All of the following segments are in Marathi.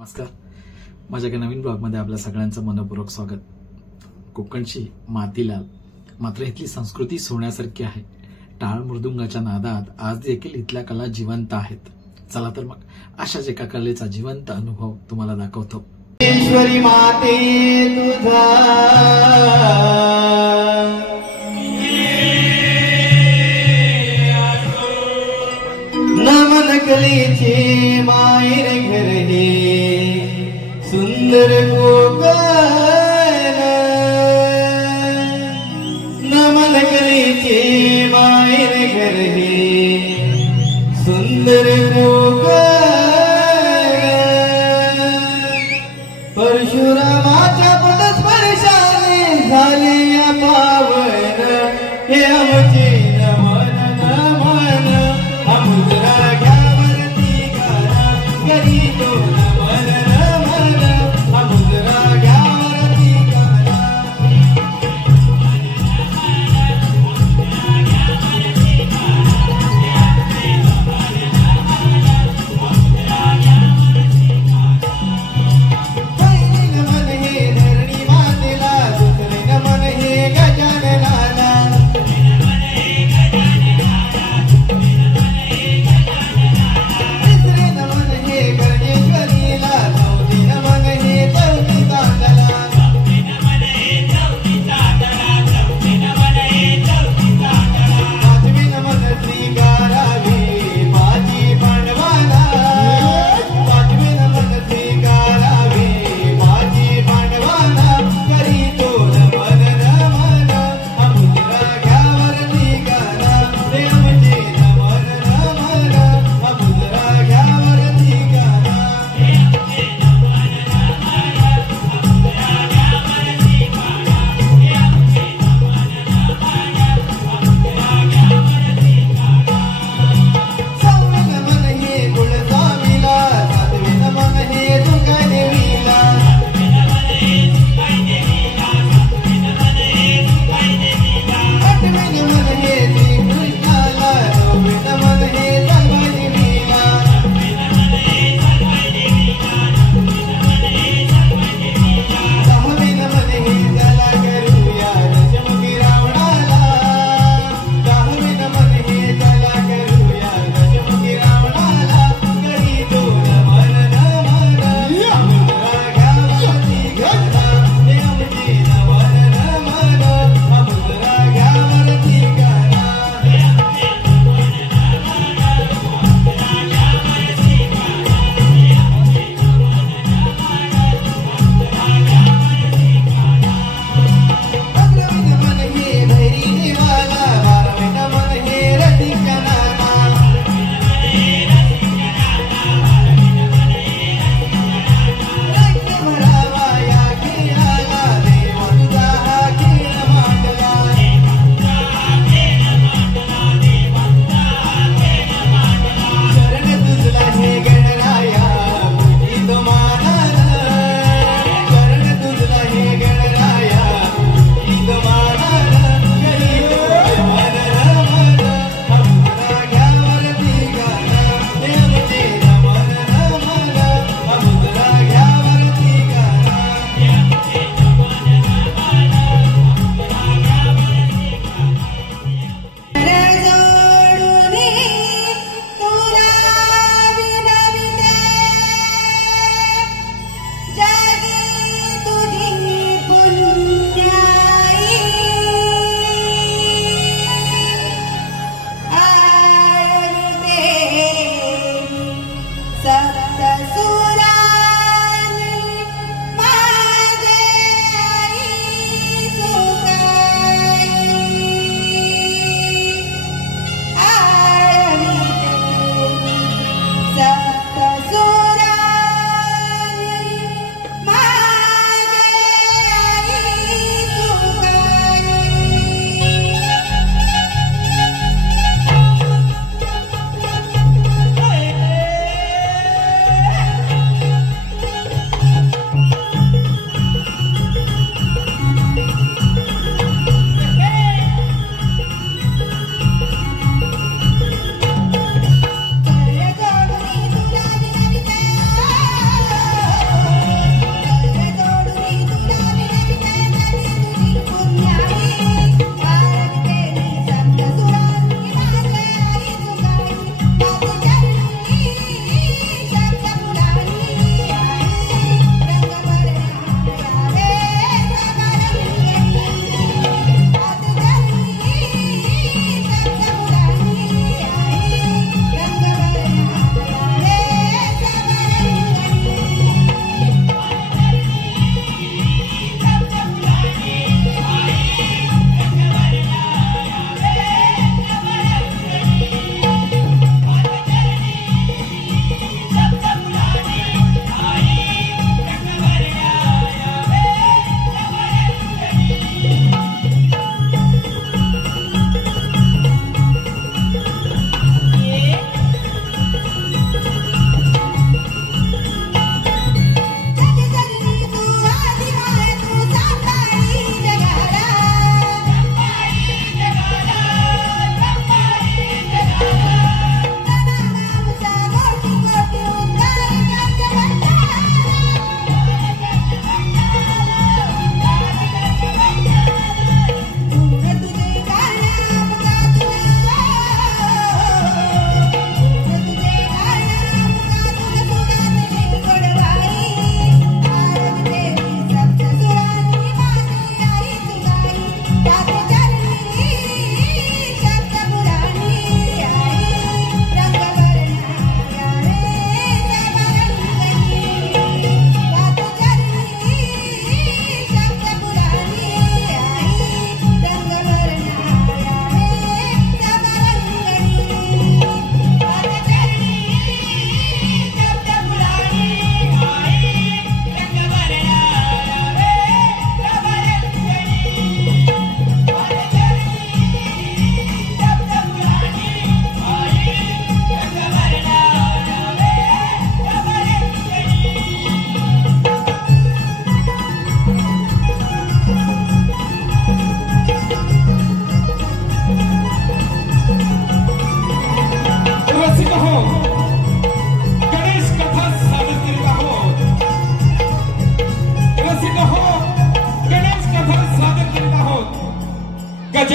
नमस्कार, माझ्या एका नवीन ब्लॉगमध्ये आपल्या सगळ्यांचं मनपूर्वक स्वागत. कोकणची माती लाल, मात्र इथली संस्कृती सोन्यासारखी आहे. टाळ मृदुंगाच्या नादात आज देखील इथल्या कला जिवंत आहेत. चला तर मग अशाच एका कलेचा जिवंत अनुभव तुम्हाला दाखवतो. ईश्वरी माते तुझा नमन कलेचे माहेर घर हे सुंदर कोकण. नमन कलेचे माहेर घर हे सुंदर कोकण. परशुरामाच्या पदस्पर्शाने झाले या पावन हे आमचे नमन नमन. अमुद्रा घ्यावरती गारा करी तो नमन नमन. अमुद्रा घ्यावरती गारा नमन हे धरणी मातेला, दुसरे नमन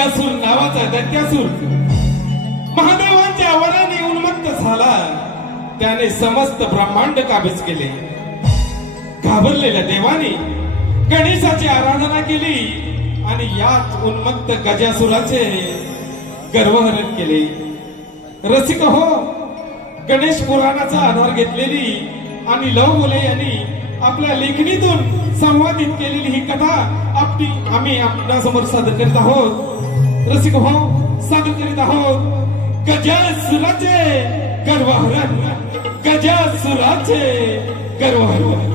गजासूर नावाचा दैत्यासूर महादेवांच्या वराने उन्मत्त झाला. त्याने समस्त ब्रह्मांड काबीज केले. घाबरलेल्या देवाने गणेशाची आराधना केली आणि याच उन्मत्त गजासुराचे गर्वहरण केले. रसिक हो, गणेश पुराणाचा आधार घेतलेली आणि लव मोले यांनी आपल्या लेखणीतून संवादित केलेली ही कथा आम्ही आपल्यासमोर सादर करीत आहोत. रसिक हो, सादर करीत आहोत गजासुराचे गर्वहरण. गजासुराचे गर्वहरण.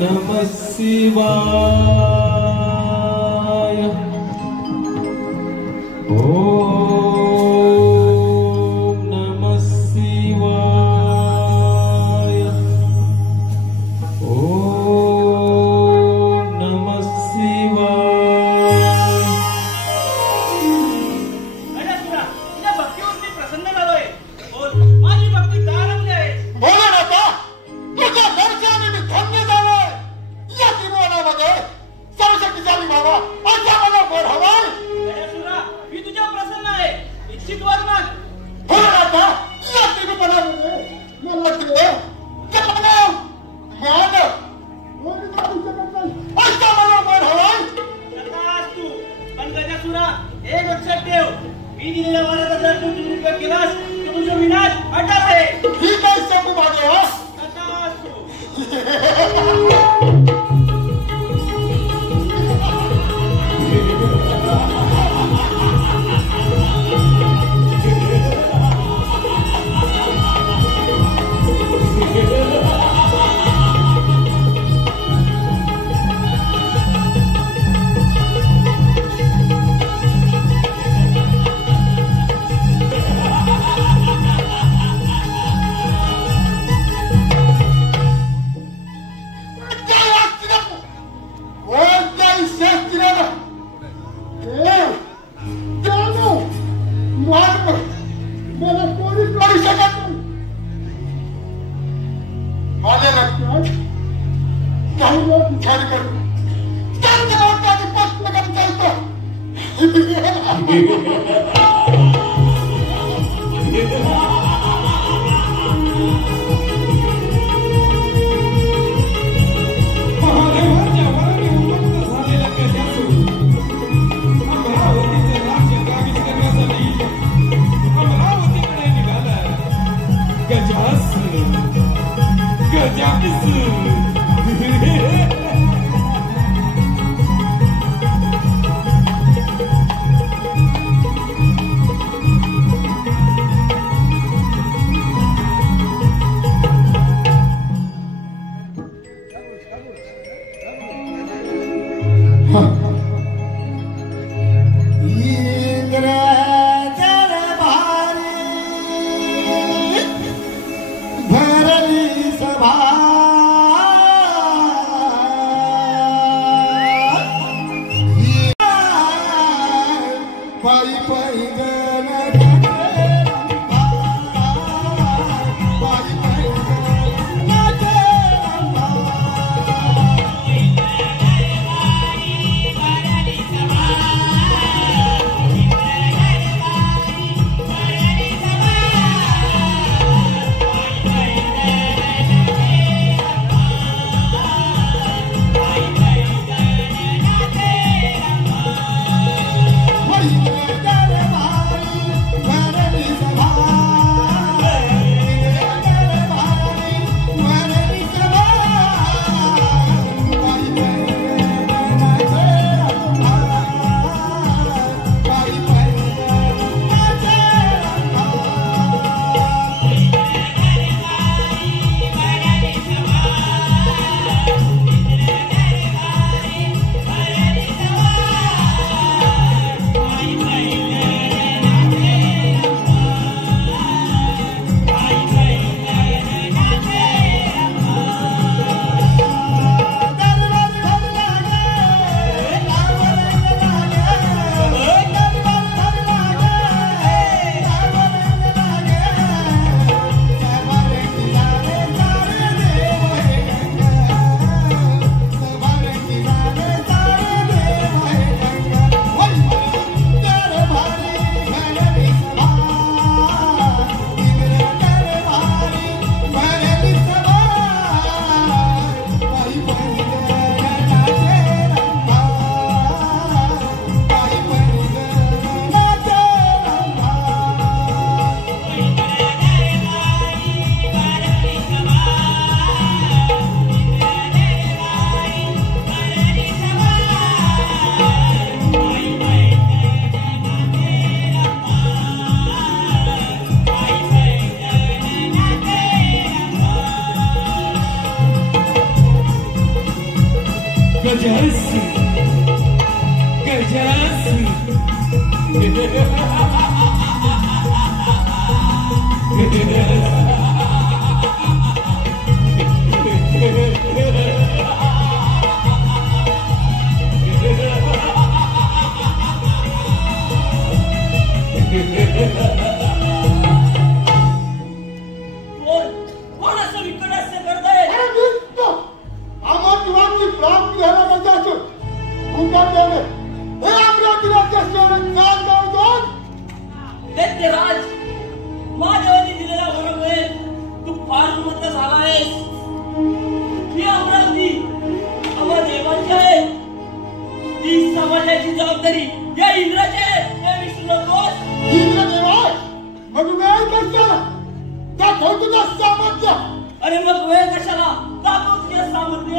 नमः शिवाय. ओम नमः शिवाय. ओम नमः शिवाय. गजासुरा, तुझ्या भक्तीवर मी प्रसन्न झालोय. बोल, माझी भक्ती का रंगली आहे? बोला नका. तुझ्या दर्शनाने मी धन्य झालोय. या त्रिभुवनामध्ये सर्वशक्तिशाली बाबा अशा मला वर हवाय. गजासुरा, मी तुझ्या प्रसन्न आहे. इच्छित वर माग. बोला नका. या त्रिभुवनामध्ये मला ते जगन्नाथ मान अशा मला वर हवाय. तथास्तु. पण गजासुरा, एक लक्षात ठेव, मी दिलेल्या वराचा जर तू दुरुपयोग केलास तर तुझा विनाश अटळ आहे. ही काय सांगू माझे हो. तथास्तु. माझ्या लक्षात काही लोक विचार करतो. त्यांच्या लोकांनी प्रश्न करता येतो. महादेवांच्या वराने उन्मत्त झालेला गजासूर अमरावतीचे राज्य काबीज करण्यासाठी अमरावतीकडे निघाला. गजासूर. पायी पायी Para कोण असं विकटास्य करताय? अरे दिसतो आम्हा जीवांची प्राप्ती झाला गजासूर उगारल्याने हे अमरावती राज्यात जाण जाऊन दैत्यराज, महादेवाने दिलेल्या वरामुळे तू फार उन्नत झाला आहेस. ही अमरावती आम्हा देवांची आहे. ती सांभाळण्याची जबाबदारी या इंद्राची आहे, हे विसरू नकोस. इंद्रदेवा मग वेळ कशाला दाखव तुझं सामर्थ्य. अरे मग वेळ कशाला, दाखव तुझे सामर्थ्य.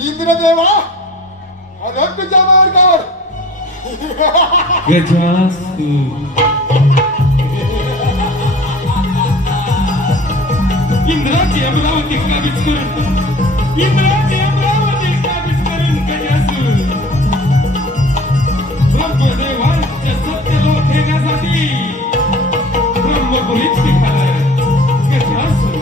इंद्रदेवा अनंत मार्गावर इंद्राची अमरावती काबीज करून गजासूर ब्रह्मदेवांचे सत्य लोक घेण्यासाठी ब्रह्मपुरीच निघालाय गजासूर.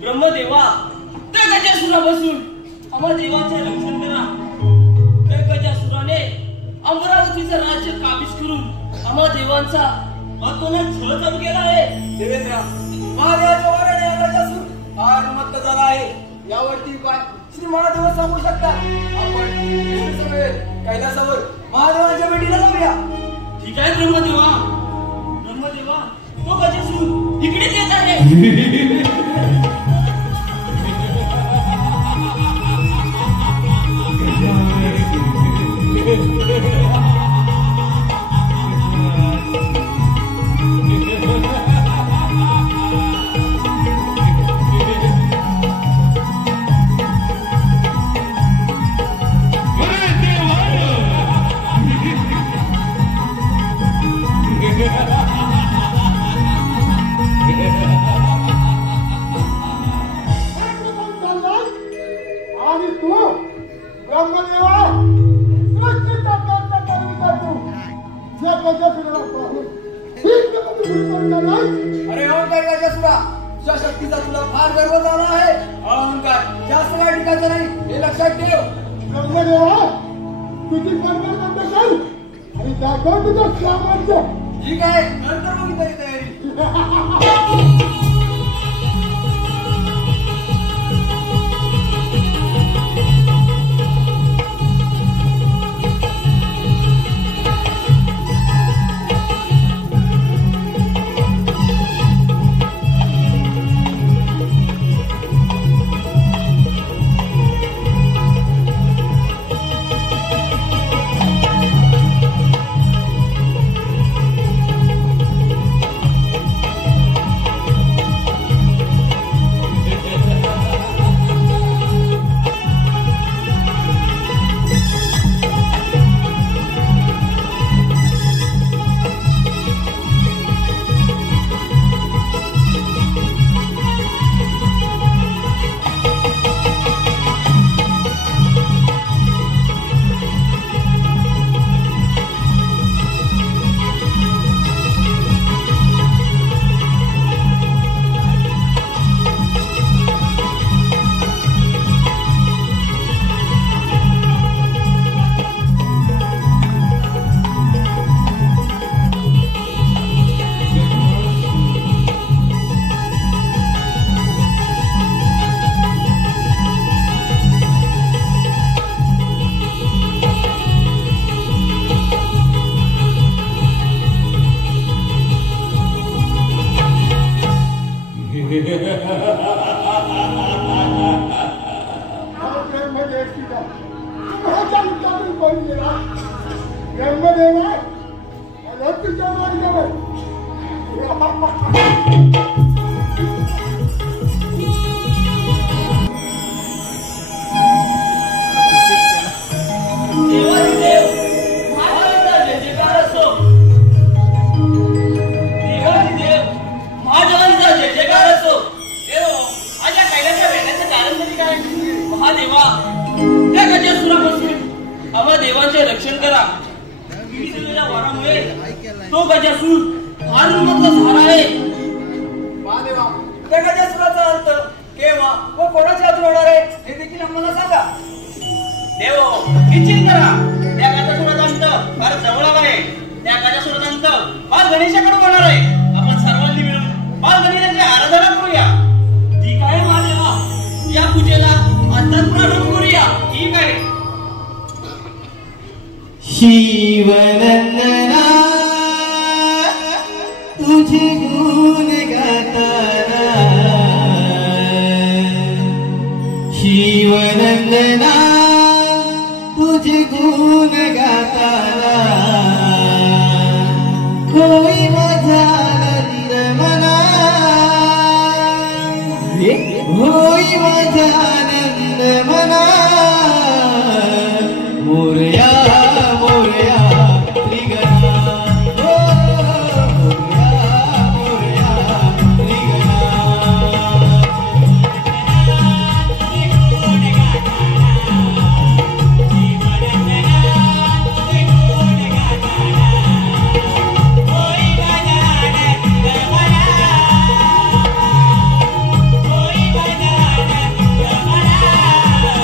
ब्रह्मदेवा, त्या गजासुरापासून आम्हा देवाचे रक्षण करा. त्या गजासुराने अमरावतीचं राज्य काबीज करून आम्हा देवांचा अतोनात छळ चालू केला आहे. देवेंद्र, महादेवाच्या वाराने हा गजासूर फार उन्मत्त झाला आहे. यावरती काय श्री महादेव सांगू शकतात. आपण विष्णू समेत कैलासावर महादेवांच्या भेटीला जाऊया. ठीक आहे ब्रह्मदेवा. ब्रह्मदेवा, तो गजासूर इकडेच येत आहे. अरे अहंकार काय सुद्धा तुझ्या शक्तीचा तुला फार गर्व झाला आहे. अहंकार जास्त काय टिकायचं नाही हे लक्षात ठेव. ब्रह्मदेवा तुझी कर्म बंद कर आणि दाखव तुझं सामर्थ्य. ठीक आहे नंतर मग इथे तयारी. ब्रह्मदेवा तुझ्या मार्गावर देवाधिदेव महादेवाचा जय जयकार असो. देवाधिदेव महादेवाचा जय जयकार असो. देव माझ्या कैलाच्या वेण्याचं कारण तरी काय. महादेवा त्या गजासुरापासून आम्हा देवांचे रक्षण करा. मी दिलेल्या वरामुळे तो गजासूर फार उन्मत्त झाला आहे. महादेवा त्या गजासुराचा अंत केव्हा व कोणाच्या हातून होणार आहे हे देखील आम्हाला सांगा. देव निश्चित करा. त्या गजासुराचा अंत फार जवळ आला आहे. त्या गजासुराचा अंत बाल गणेशाकडे होणार आहे. आपण सर्वांनी मिळून बाल गणेशाची आराधना करूया. ठीक आहे महादेवा. या पूजेला आत्ताच प्रारंभ करूया. ठीक आहे. शिवनंदना तुझे गुण गाताना. शिवनंदना तुझे गुण गाताना. होई माझा आनंद मना. होई माझा आनंद मना. मोरया मोरया त्रिगणा. मोरया मोरया त्रिगणा. होई माझा आनंद मना.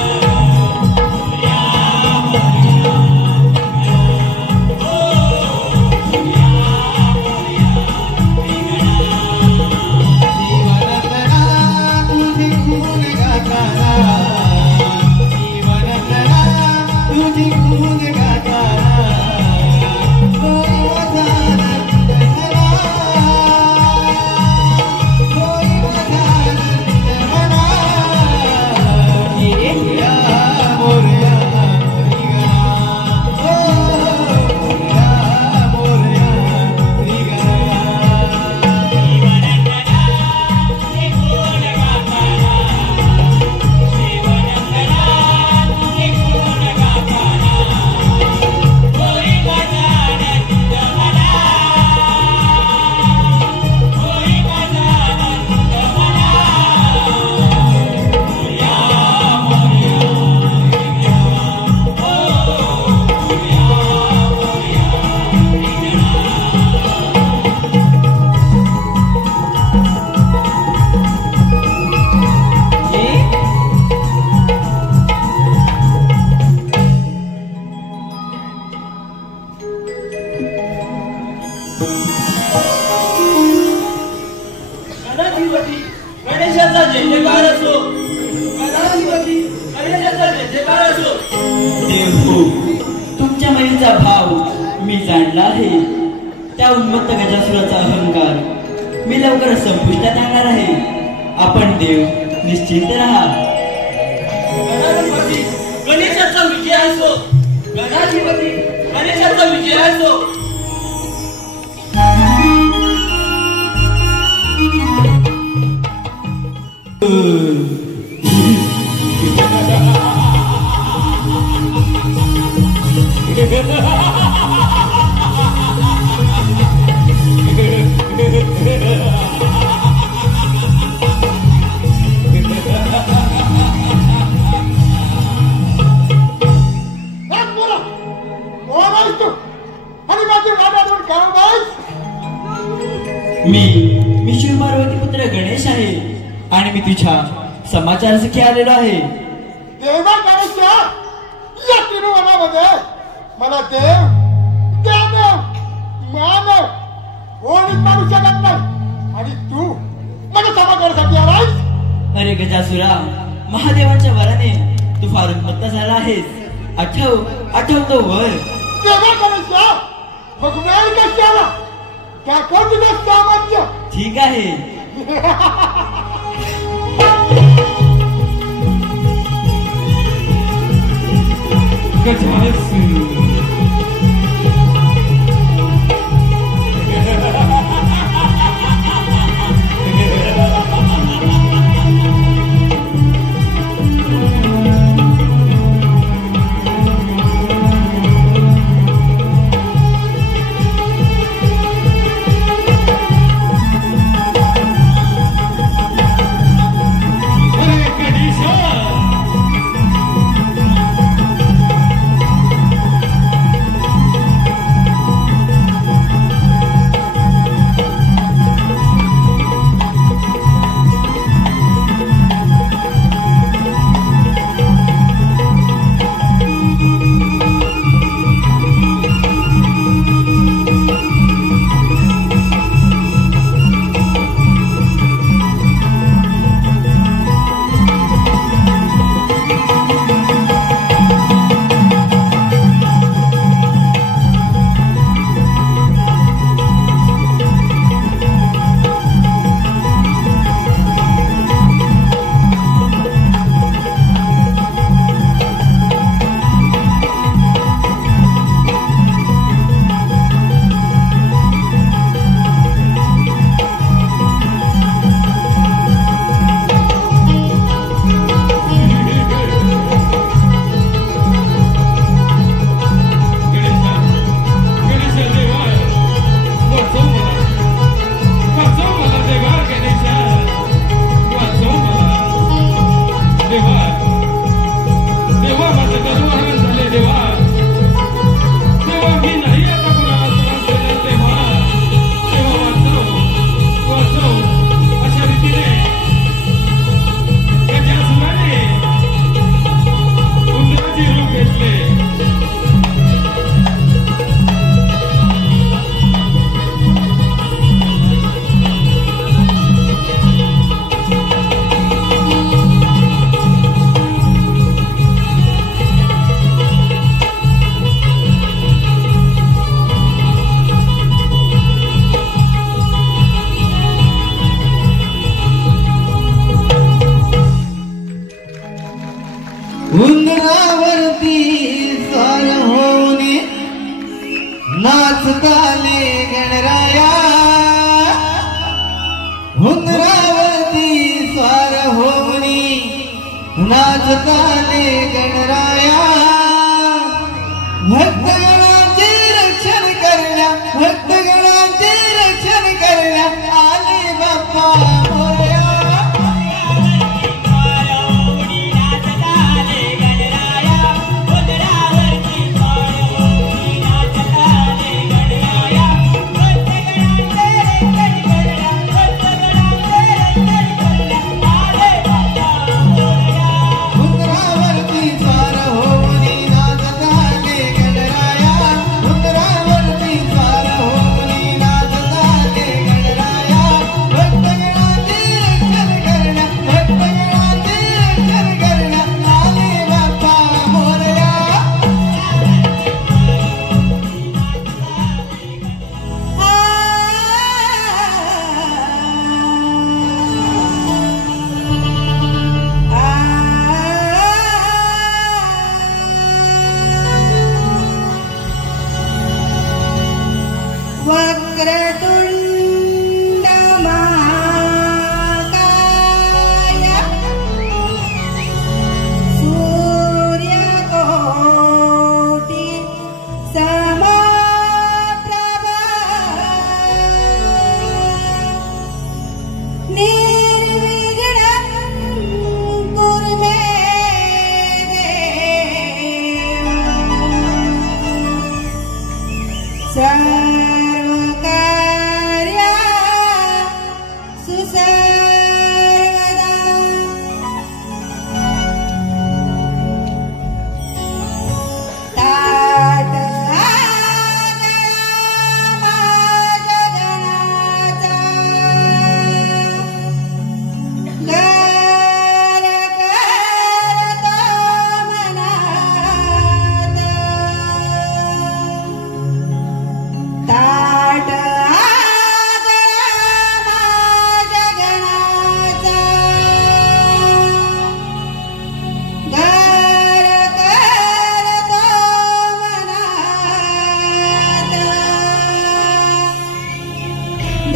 गणाधिपती गणेशाचा जय जयकार असो. गणाधिपती गणेशाचा जय जयकार असो. देव हो, तुमच्या मनाचा भाव मी जाणला आहे. त्या उन्मत्त गजासुराचा अहंकार मी लवकर संपुष्टात आणणार आहे. आपण देव निश्चिंत राहा. गणाधिपती गणेशाचा विजय असो. गणाधिपती गणेशाचा विजय असो. मी शिव पार्वती पुत्र गणेश आहे आणि मी तुझ्या समाचारासाठी आलेलो आहे. देवा गणेशा, या तिरुवनामध्ये मला देव देव मानव कोणीच मानू शकत नाही आणि तू मला समाचारासाठी आलास. अरे गजासुरा, महादेवांच्या वराने तू फार उन्मत्त झाला आहेस. आठवतो वर. देवा गणेशा, मग वेळ कशी आला? दाखव तुझं सामर्थ्य. ठीक आहे. गजासुर उंदरावरती स्वार होऊन नाचताले गणराया. उंदरावरती स्वार होऊन नाचताले गणराया. भक्तगणाचे रक्षण करण्या, भक्तगणाचे रक्षण करण्या आले बाप्पा मोरया. उंदरावरती स्वार होऊन नाचताले गणराया. उंदरावरती स्वार होऊन नाचताले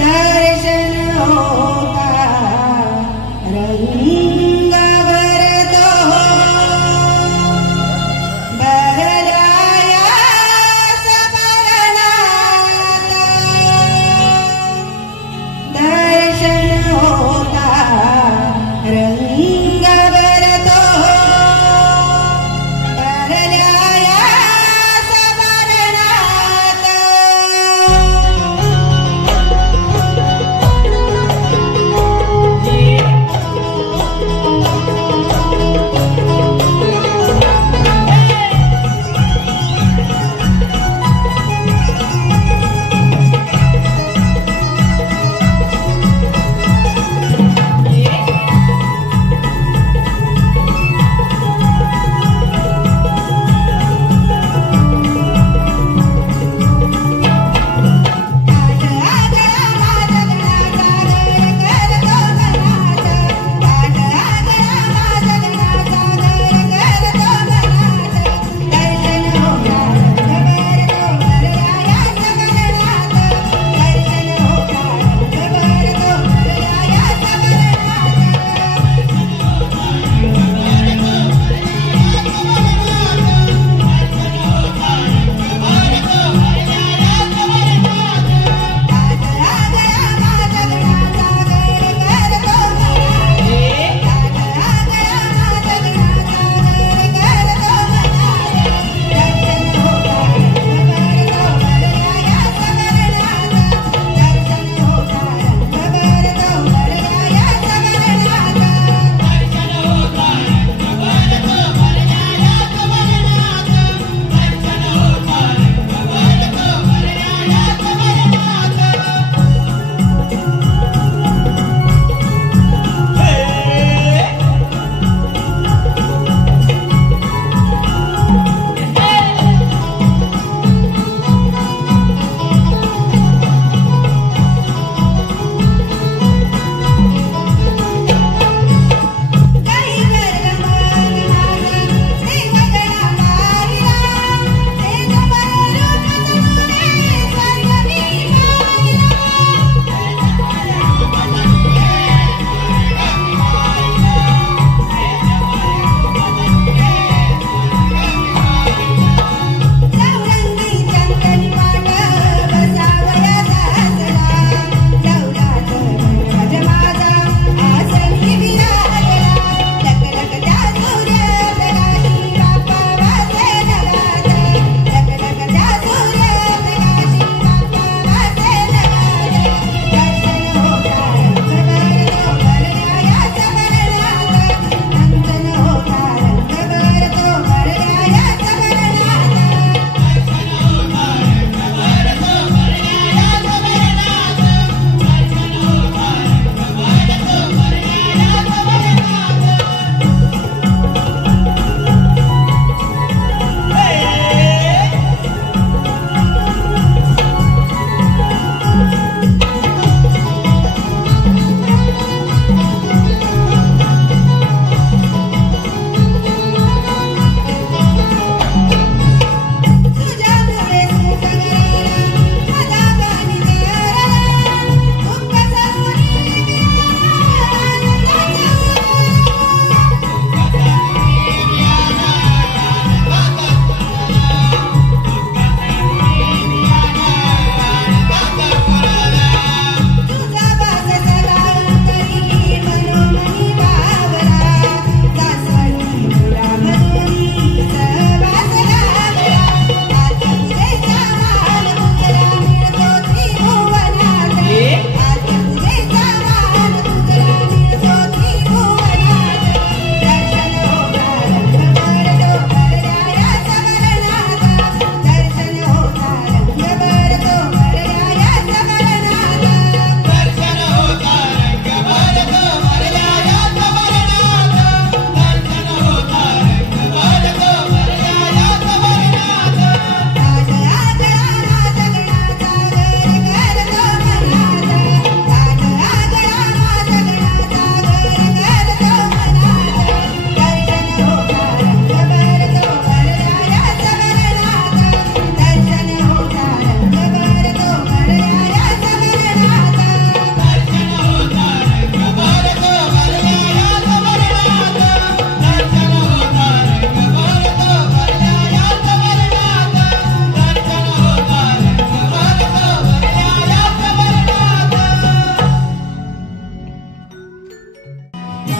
दर्शन होता रंग भरतो बहराया सबरनात दर्शन होता रंग भरतो बहराया सबरनात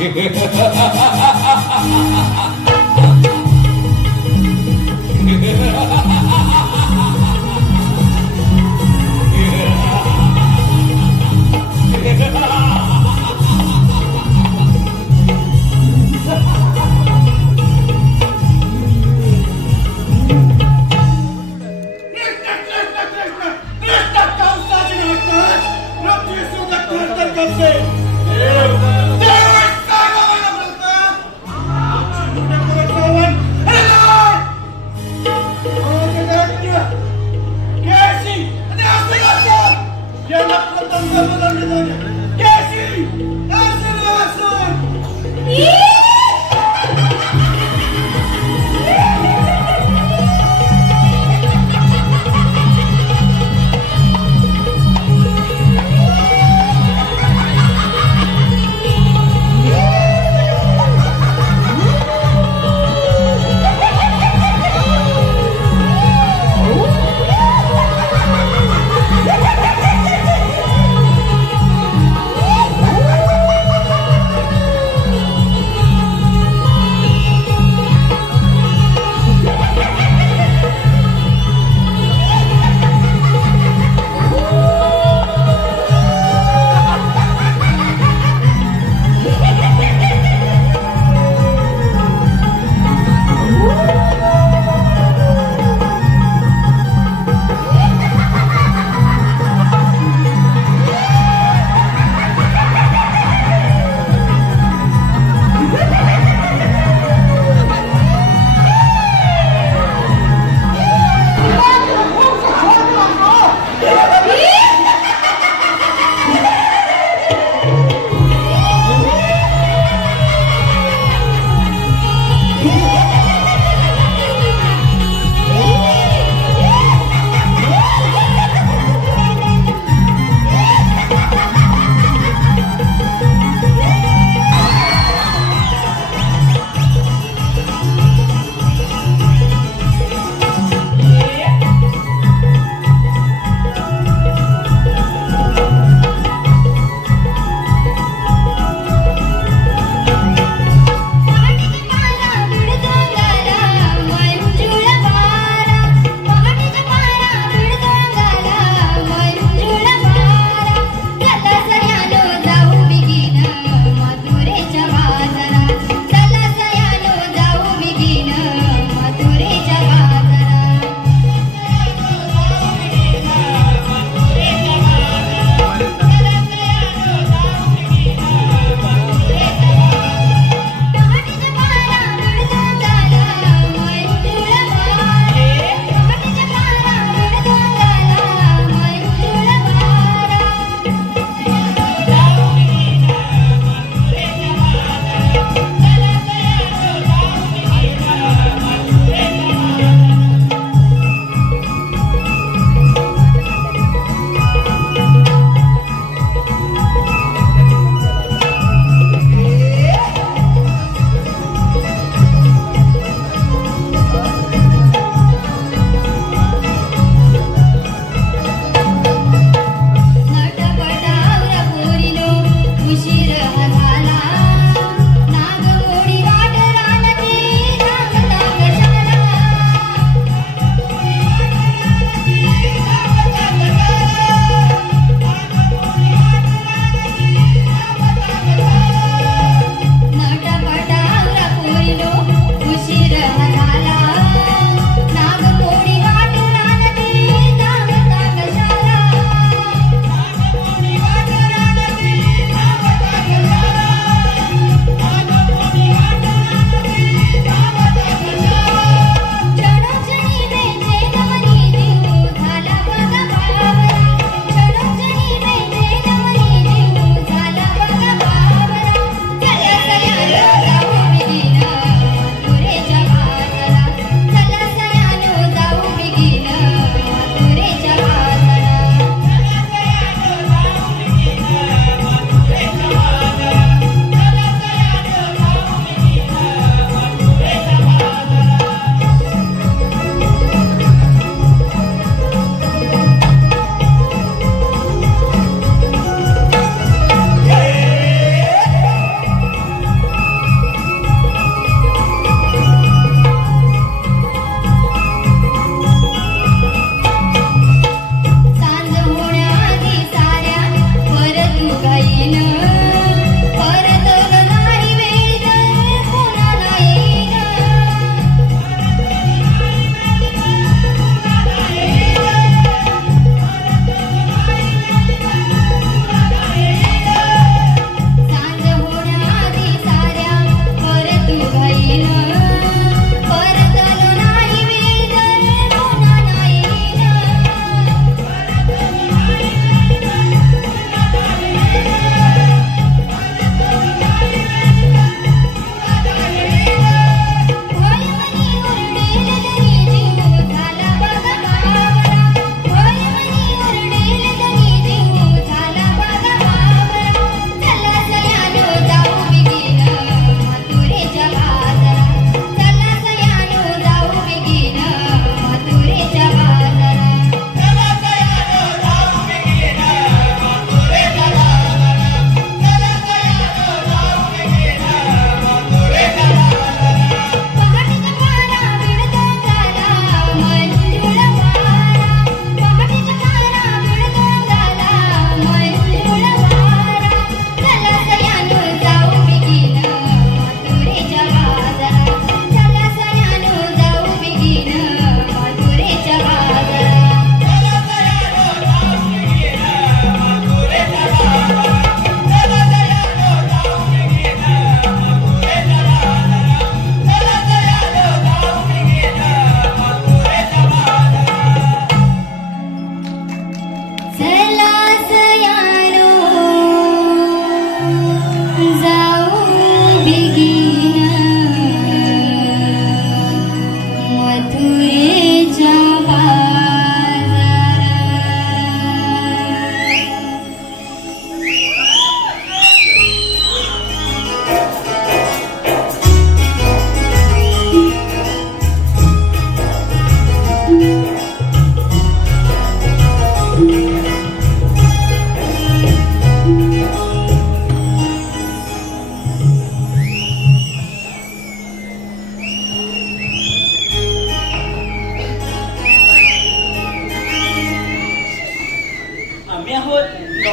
Oh,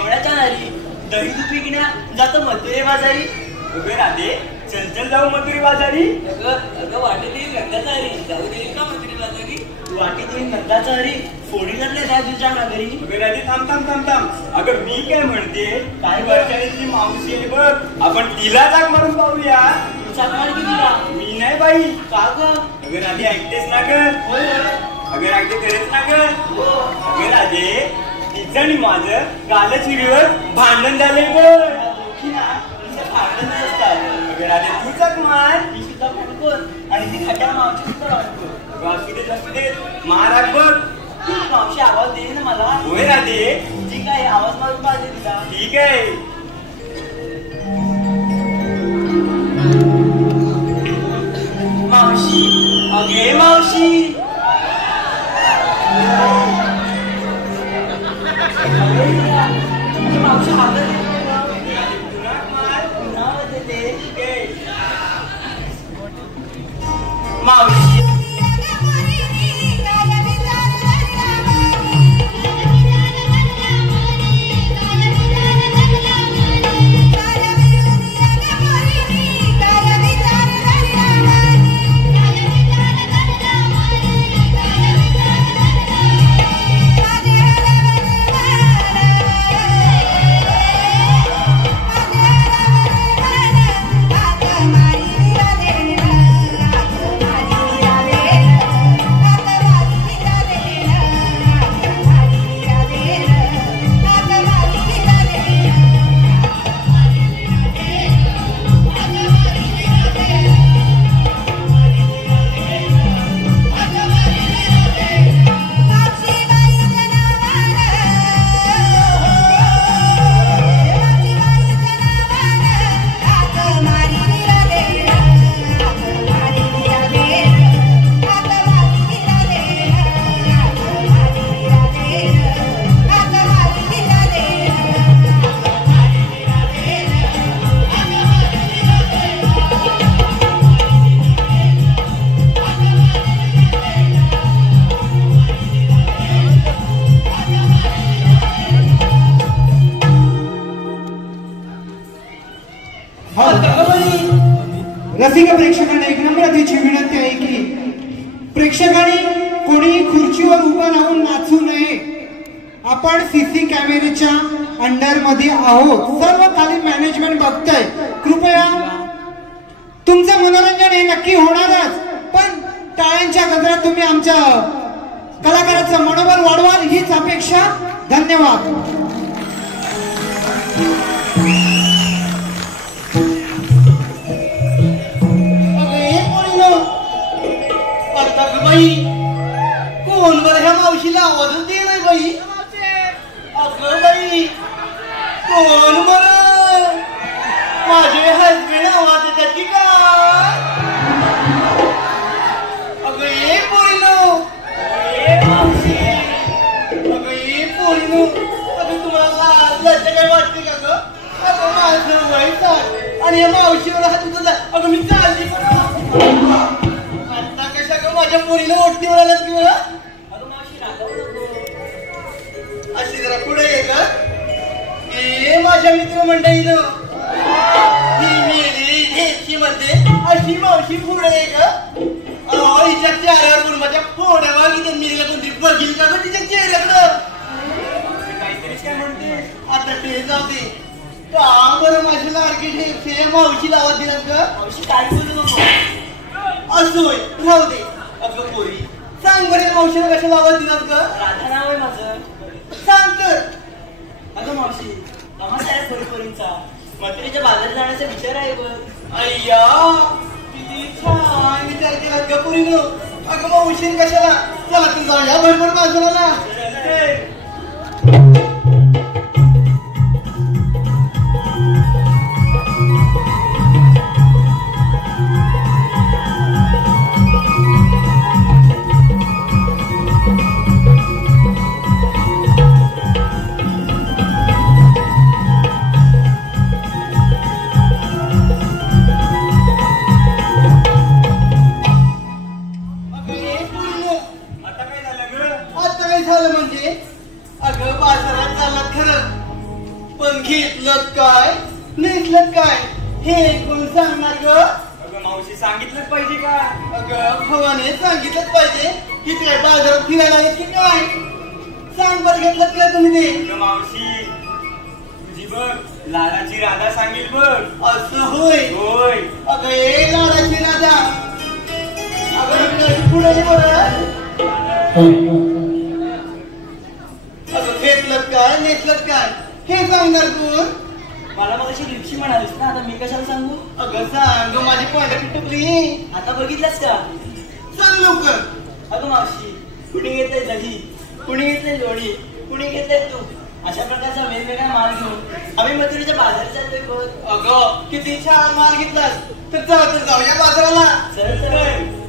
एवढ्याच्या नारी दही दुपी घेण्या जातो मथुरे बाजारी. उभे राहते चल चल जाऊ मथुरे बाजारी. अगं वाटेत येईल नंदाचा हरी जाऊ देईल का मथुरे बाजारी. वाटेत येईल नंदाचा हरी फोडी लागले राजूच्या नगरी. उभे राहते थांब थांब थांब थांब. अगं मी काय म्हणते काय वर्षाची मावशी आहे बघ आपण तिला जाग मारून पाहूया. चालणार की तुला मी नाही बाई. का ग अगं राधे ऐकतेस ना ग. होय अगं राधे खरेच ना ग. अगं राधे तिचं आणि माझं कालच हिरीवर भांडण झाले बघ. भांडण असतात. अगं राधे तू जाग मार. मी सुद्धा भांडकोर आणि ती खट्या मावशी सुद्धा भांडकोर. असू दे महाराज बघ. मावशी आवाज दे ना मला. होय राधे ठीक आहे आवाज मारून पाहिजे तिला. ठीक आहे. मावशी अगे मावशी मावशी हातात मावशी रसिक प्रेक्षकांना एक नम्रतेची विनंती आहे की प्रेक्षकांनी कोणीही खुर्चीवर उभं राहून नाचू नये. आपण सीसी कॅमेऱ्याच्या अंडर मध्ये आहोत. सर्व खाली मॅनेजमेंट बघतंय. कृपया तुमचं मनोरंजन हे नक्की होणारच पण टाळ्यांच्या गजरात तुम्ही आमच्या कलाकाराचं मनोबल वाढवाल हीच अपेक्षा. धन्यवाद. बाई कोण बरं ह्या मावशीला आवाजच दे नाही बाई. अगं बाई कोण बरं माझे हसबेंड आवाज देतात की काय. अगं ये पोरीनो मावशी. अगं ये पोरीनो. अगं तुम्हाला लज्जा काय वाटते का ग. अगं माझं वय चाल आणि या मावशीवर हात उचलला. अगं मी चालली माझ्या पोरीला ओढती म्हणालात की मला. अशी जरा पुढे ये का. ए माझ्या मित्र मंडळीनं ही म्हणते अशी मावशी पुढे ये का. हिच्या चेहऱ्यावर करून माझ्या फोड्या मागितल्या मी तिला कोणतरी बघील का ग तिच्या चेहऱ्याकडं. काहीतरीच काय म्हणते. आता ते जाऊ दे का बरं माझ्या लाडकी मावशीला आवाज दिलात का. मावशी काय बोलू नको असोय राहू दे. अगं पोरी सांग बरे मावशीला कशाला आवाज दिलात ग. राधा नाव आहे माझं. सांग तर. अगं मावशी आम्हा साऱ्या पोरीपोरींचा मथुरेच्या बाजारात जाण्याचा विचार आहे बघ. अय्या किती छान विचार केला ग पोरीनो. अगं मावशीन कशाला. चला तू जाऊया भरभर बाजाराला. पण घेतलं काय नेसलं काय हे कोण सांगणार ग? अगं मावशी सांगितलंच पाहिजे का? अगं भवाने सांगितलंच पाहिजे की काय बाजारात फिरायला येत की काय? सांग बरं घेतलं का तुम्ही ते? अगं मावशी तुझी बघ लाडाची राधा सांगेल बघ. असं होय होय. अगं ए लाडाची राजा अगं इकडे पुढे ये बरं. अगं घेतलं काय नेसलं काय हे सांगणार तू? मला मग अशी रिक्षी म्हणालीस ना, आता मी कशाला सांगू? अगं सांग माझी पांढरी टुकली. आता बघितलंस का? सांग लवकर. अगं मावशी, कुणी घेतलंय दही, कुणी घेतलंय लोणी, कुणी घेतलंय तूप, अशा प्रकारचा वेगवेगळा माल घेऊन आम्ही मथुरेच्या बाजारात चाललोय बघ. अगं किती छान माल घेतलास. तर जाऊया बाजाराला. चल चल.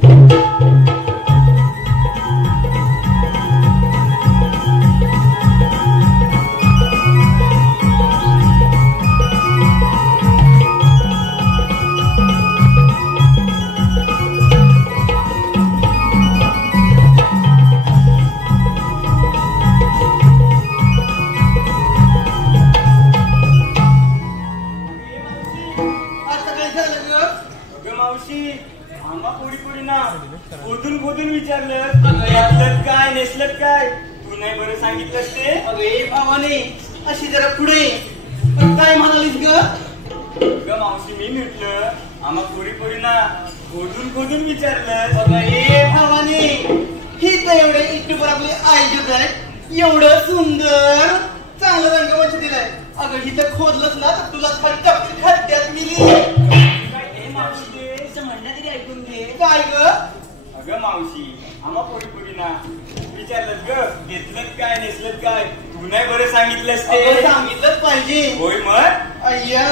खोदून विचारलं यातलं काय नेसलं काय तू नाही बरं सांगितलंस ते. अगे भावाने अशी जरा पुढे काय म्हणालीस ग? मावशी मी म्हटलं आम्हा पोरीना खोदून विचारलं. अगे भावाने ही तर एवढे युट्यूबवर आपली आयोजित आहे एवढं सुंदर चांगलं रंगमंच दिलाय. अगं ही तर खोदलंच ना तर तुला खड्ड्यात मिली. मावशी म्हणण्या तरी ऐकून घे. काय ग? अगं मावशी आम्हा पोरीना विचारलं ग घेतलं काय नेसलं काय तू नाही बरं सांगितलंस ते. सांगितलंच पाहिजे. होय मग अय्या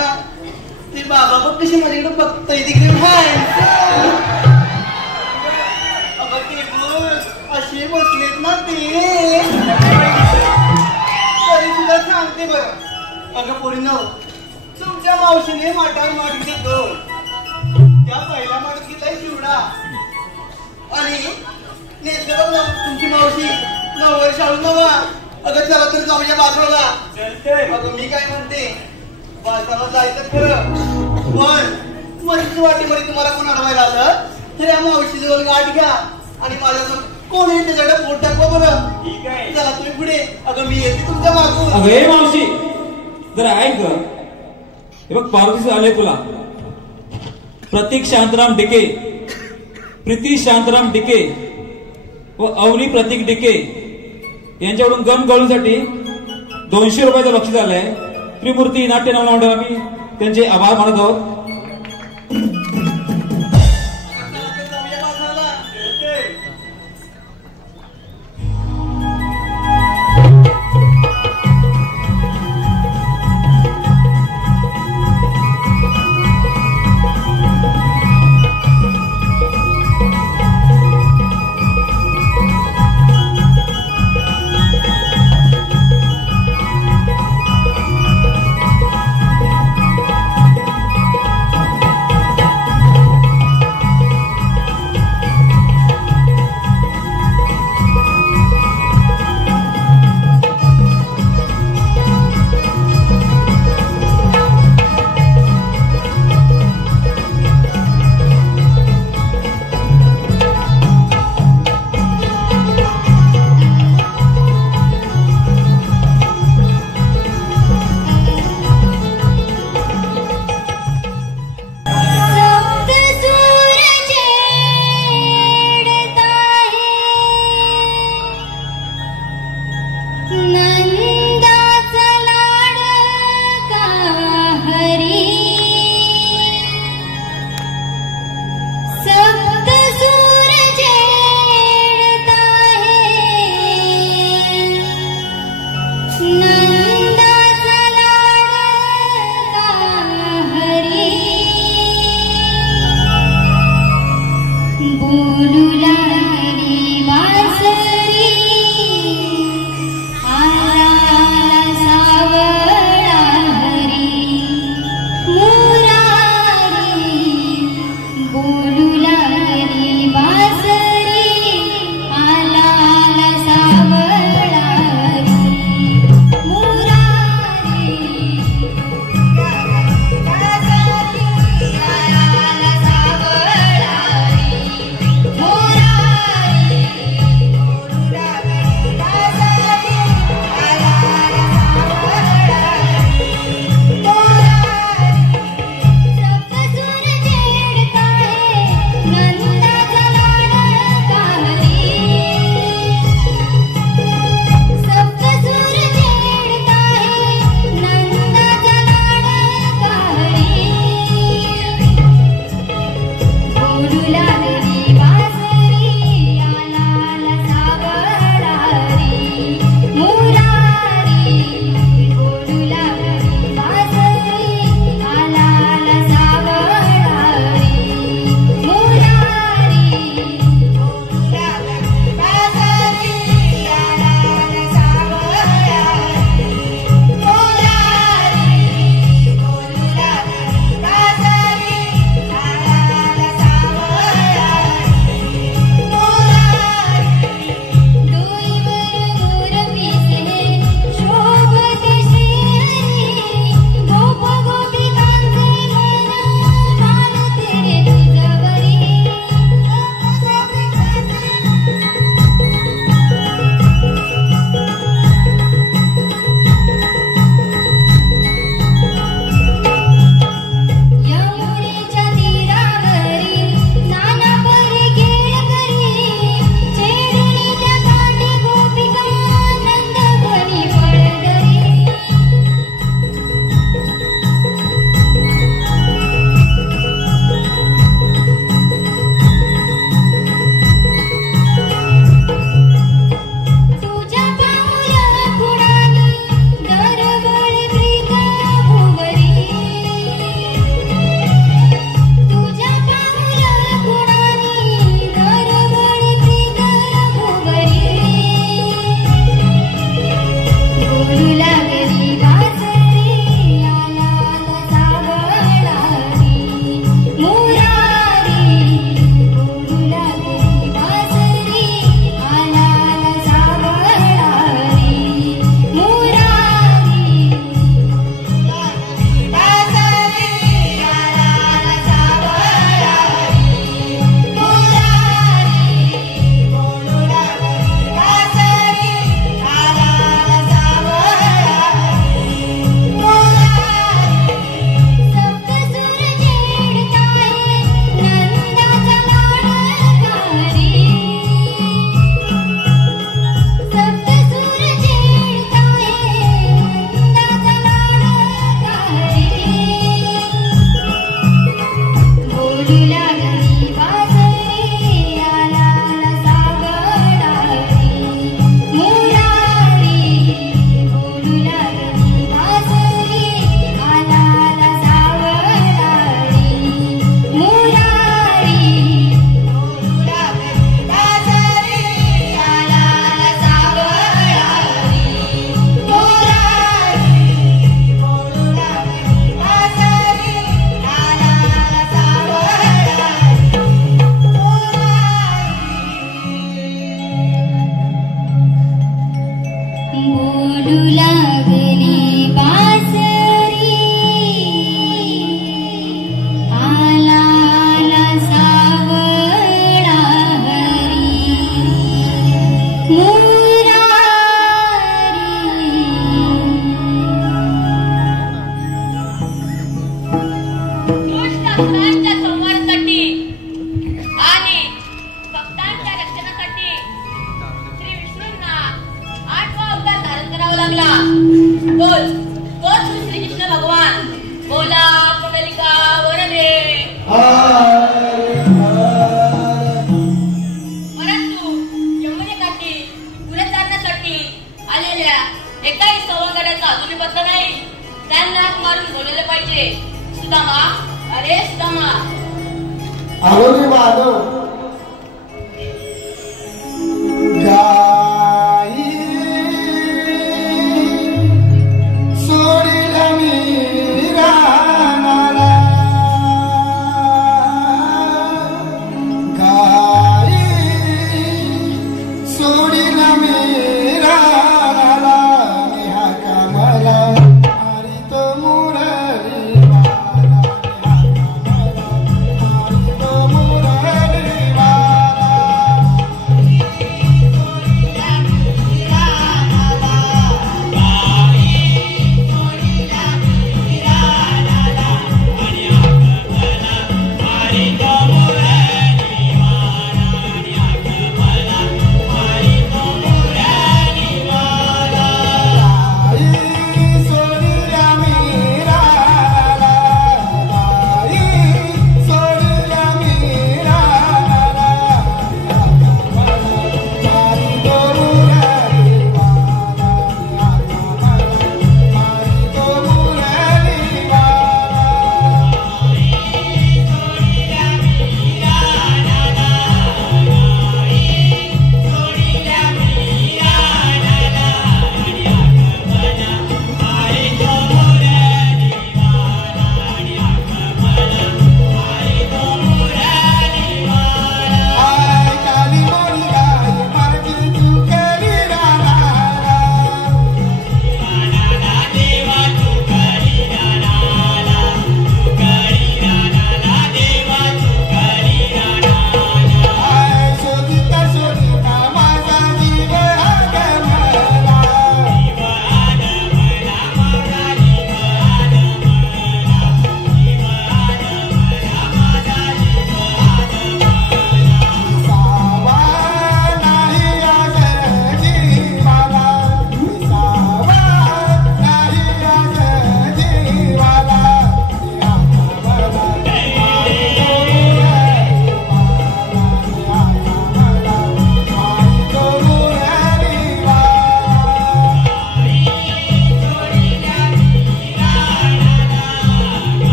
ते बाबा बघ कशी माझ्याकडे बघताय तिकडे. अगं ते बघ असे बसलेत ना ते. तरी तुला सांगते बरं. अगं पोरींनो तुमच्या मावशीने माठावर माठ घेतो. त्या पहिल्या माठात घेतलाय चिवडा आणि नेसलं बघ ना तुमची मावशी नववर शाळू नवा. अगं चला तर जाऊया बाजाराला. अगं मी काय म्हणते बाजाराला जायचं खरं पण मस्ती वाटेमध्ये तुम्हाला कोण अडवायला आलं तर या मावशीजवळ गाठ घ्या आणि माझ्याजवळ कोण येईल त्याच्याकडे पोट टाकवा बरं. ठीक आहे चला तुम्ही पुढे. अगं मी येते तुमच्या मागून. अगं हे मावशी जरा ऐक ग. हे बघ पार्वतीचं आले तुला. प्रतीक शांतराम डिके, प्रीती शांतराम डिके व अवनी प्रतीक डिके यांच्याकडून गम गळूसाठी 200 रुपयाचं बक्षीस आलंय. त्रिमूर्ती नाट्य नाव मंडळ आम्ही त्यांचे आभार मानत आहोत. जाऊया बाजाराला.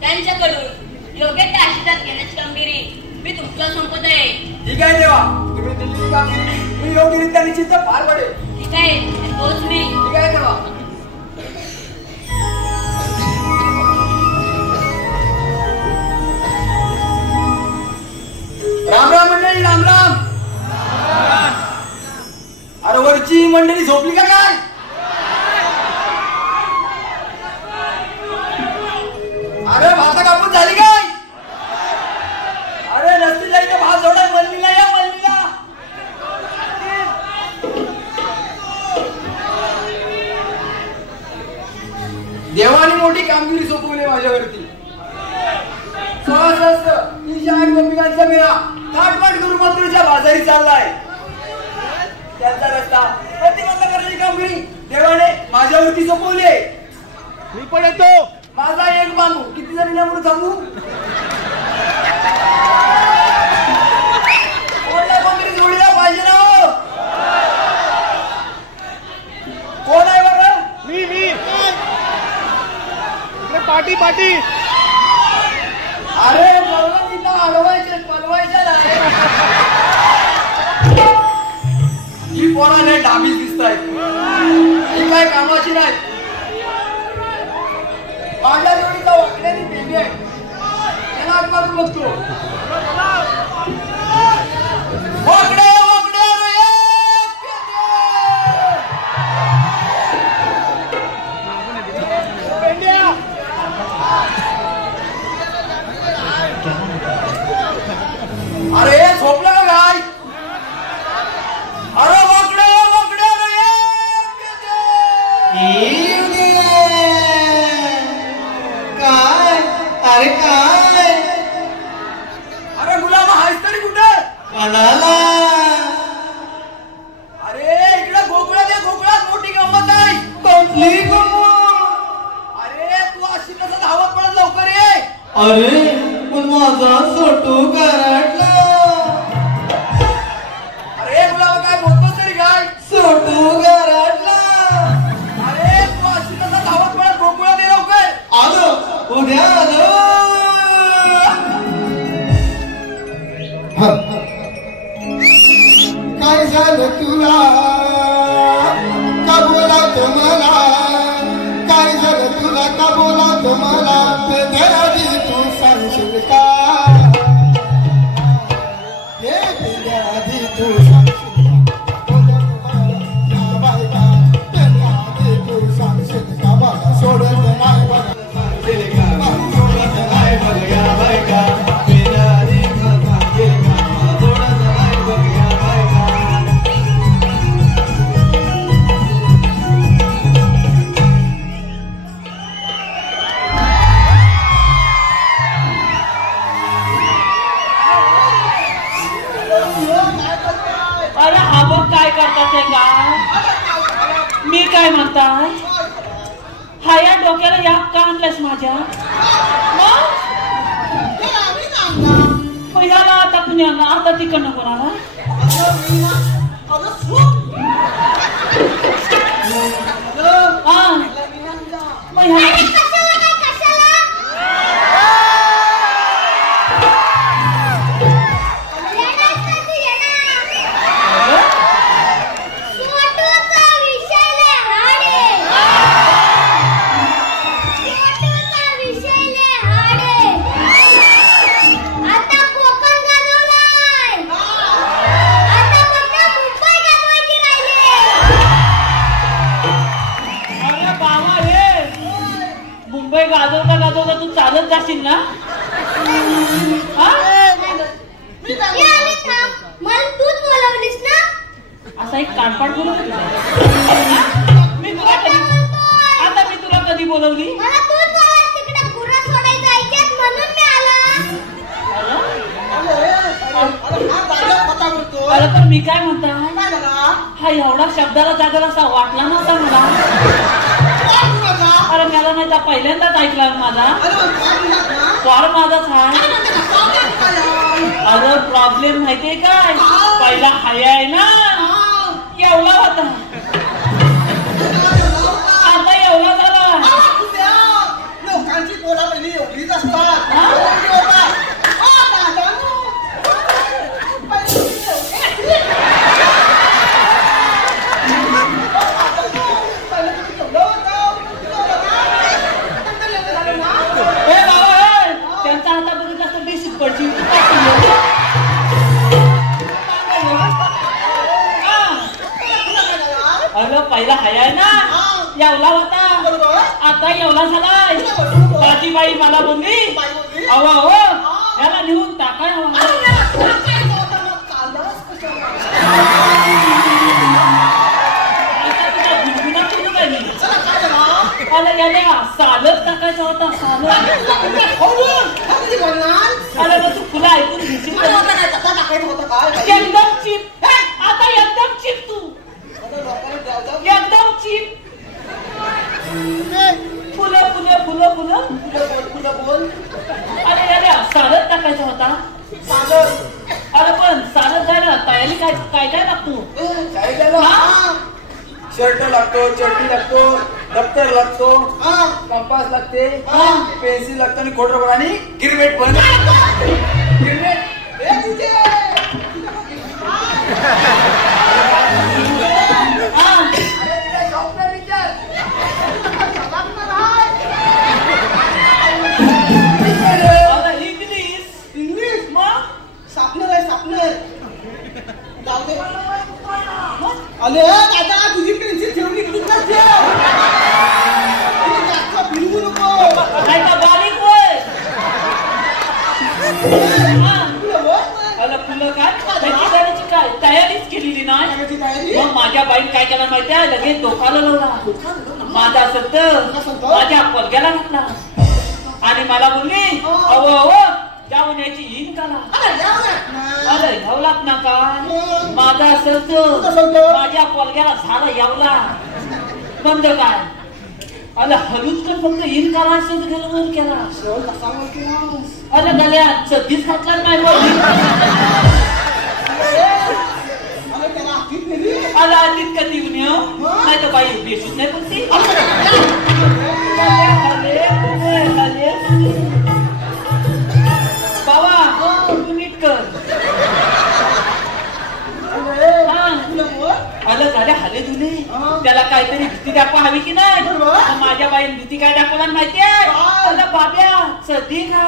त्यांच्याकडून योग्य त्या आशीर्वाद घेण्याची कामगिरी मी तुमच्यावर संपत आहे. ठीक आहे देवा, तुम्ही दिलेली कामगिरी मी योग्यरित्या निश्चित पार पडेल. ठीक आहे, तोच मी. ठीक आहे देवा. राम राम मंडळी, राम राम. मंडळी झोपली का काय? अरे भाता कापून झाली काय? अरे रस्ते जायचं भात जोडा मल्लीला या मल्लीला. देवाने मोठी कामगिरी सोपवली माझ्यावरती. सहस्र 308 गोपिकांचा मेळा थाटमाट करून मंदिराच्या बाजारी चाललाय. त्यांचा रस्ता प्रतिबंध करण्याची कामगिरी देवाने माझ्यावरती सोपवली. मी पण येतो. माझा एक बांबू किती जणींना म्हणून सांगू? कोणत्या कामगिरी जोडीला पाहिजे ना हो? कोण आहे बरं? मी पाटी पाटी. अरे बरोबर इथं अडवायचे पलवायचे नाही. ही पोराने डाबीच दिसतायत. ही काय कामाची नाही. माझ्या जोडीचा वाकड्यानी बेबी आहे. त्याला आत मारून बघतो. वाकडे वाकडे रे पेंड्या. अरे झोपलं का काय? अरे वाकडे वाकडे रे काय? अरे काय? अरे मुलाला हायस तरी कुठे? कणाला? अरे इकडे गोकुळात आहे. गोकुळात मोठी गंमत आहे. कुठली गंमत? अरे तू अशी कसं धावत पडत लवकर ये. अरे पण माझा सोटू कराडला. अरे मुलाला काय बोलतोस तरी काय? सोटू कराडला. अरे तू अशी कसं धावत पडत गोकुळात ये लवकर. आलो उद्या आलो. काय झालं तुला? का बोलात मला? काय झालं तुला? का बोलात मला? ते द्यादी तू सांगशील का? हे द्यादी तू सांगशील का? द्यादी तू सांगशील का? मला सोडत नाही बघा. सोडत नाही बघ या बायका. अरे हा बघ काय करतात हे का? मी काय म्हणताय? हा या डोक्याला या का आणलंस माझ्या? ह्याला आता पुण्याला आता तिकडनं कोणाला? हा मग ह्याला गाजवता गाजवता तू चालत जाशील ना? मला तूच बोलवलीस ना? असा एक कानपाट बोलत मी तुला आता मी तुला कधी बोलवली? मला तूच बोलवलं तिकडे गुरा सोडायचं ऐकत म्हणून मी आला. अरे पण मी काय म्हणता? हा एवढा शब्दाला जागेला असा वाटला नव्हता मला. अरे मला नाही तर पहिल्यांदाच ऐकला माझा स्वर माझाच आहे. अरे प्रॉब्लेम माहितीये काय? पहिला हाय आहे ना एवढा होता आता एवढा झाला. लोकांची पोरा पहिली एवढीच असतात. त्यांचा हाता बघितला तर बेसिक पडची. पहिला हाय ना येवला होता आता येवला झालाय. माझी बाई मला बोलली अहो अहो याला निघून टाकाय हवा. अरे याने सालच टाकायचा होता सालच. अरे मग तू फुलं ऐकून घेशील एकदम चिप. आता एकदम चिप तू एकदम चिप. फुलं फुलं फुलं फुलं बोल. अरे याने सालच टाकायचा होता सालच. अरे पण सालच जायला तयारी काय काय काय लागतो. शर्ट लागतो चड्डी लागतो दप्तर लागतो कंपास लागते पेन्सिल लागतो आणि खोड रबर आणि गिरवेट पण. गिरवेट इंग्लिश मग सापनर आहे सापनर. अरे दादा तुझी पेन्सिल ठेवली कुठून जास्त फिरवू नको. काय का बारीक होय. अरे फुलं काय त्याची काय तयारीच केलेली नाही. मग माझ्या बाईन काय केलं माहिती आहे लगेच डोकाला लावला. माझा सत्त माझ्या पलग्याला घातला आणि मला बोलली अहो अहो जाऊन याची ईन काला. अरे घावलात ना का माझा सत्त माझ्या पलग्याला झाला यावला बंद काय. अरे हलूच कर फक्त ईन काला असं गेलं केला. अरे गल्या सध्याच घातला नाही. अरे आधीच कधी नाही तर बाई बेसूच नाही पण ती. बाबा तू नीट कर. आलं झाले हाले तुले त्याला काहीतरी भीती दाखवा हवी की नाही. माझ्या बाईने भीती काय दाखवला माहितीये. आलं बाब्या सदी खा.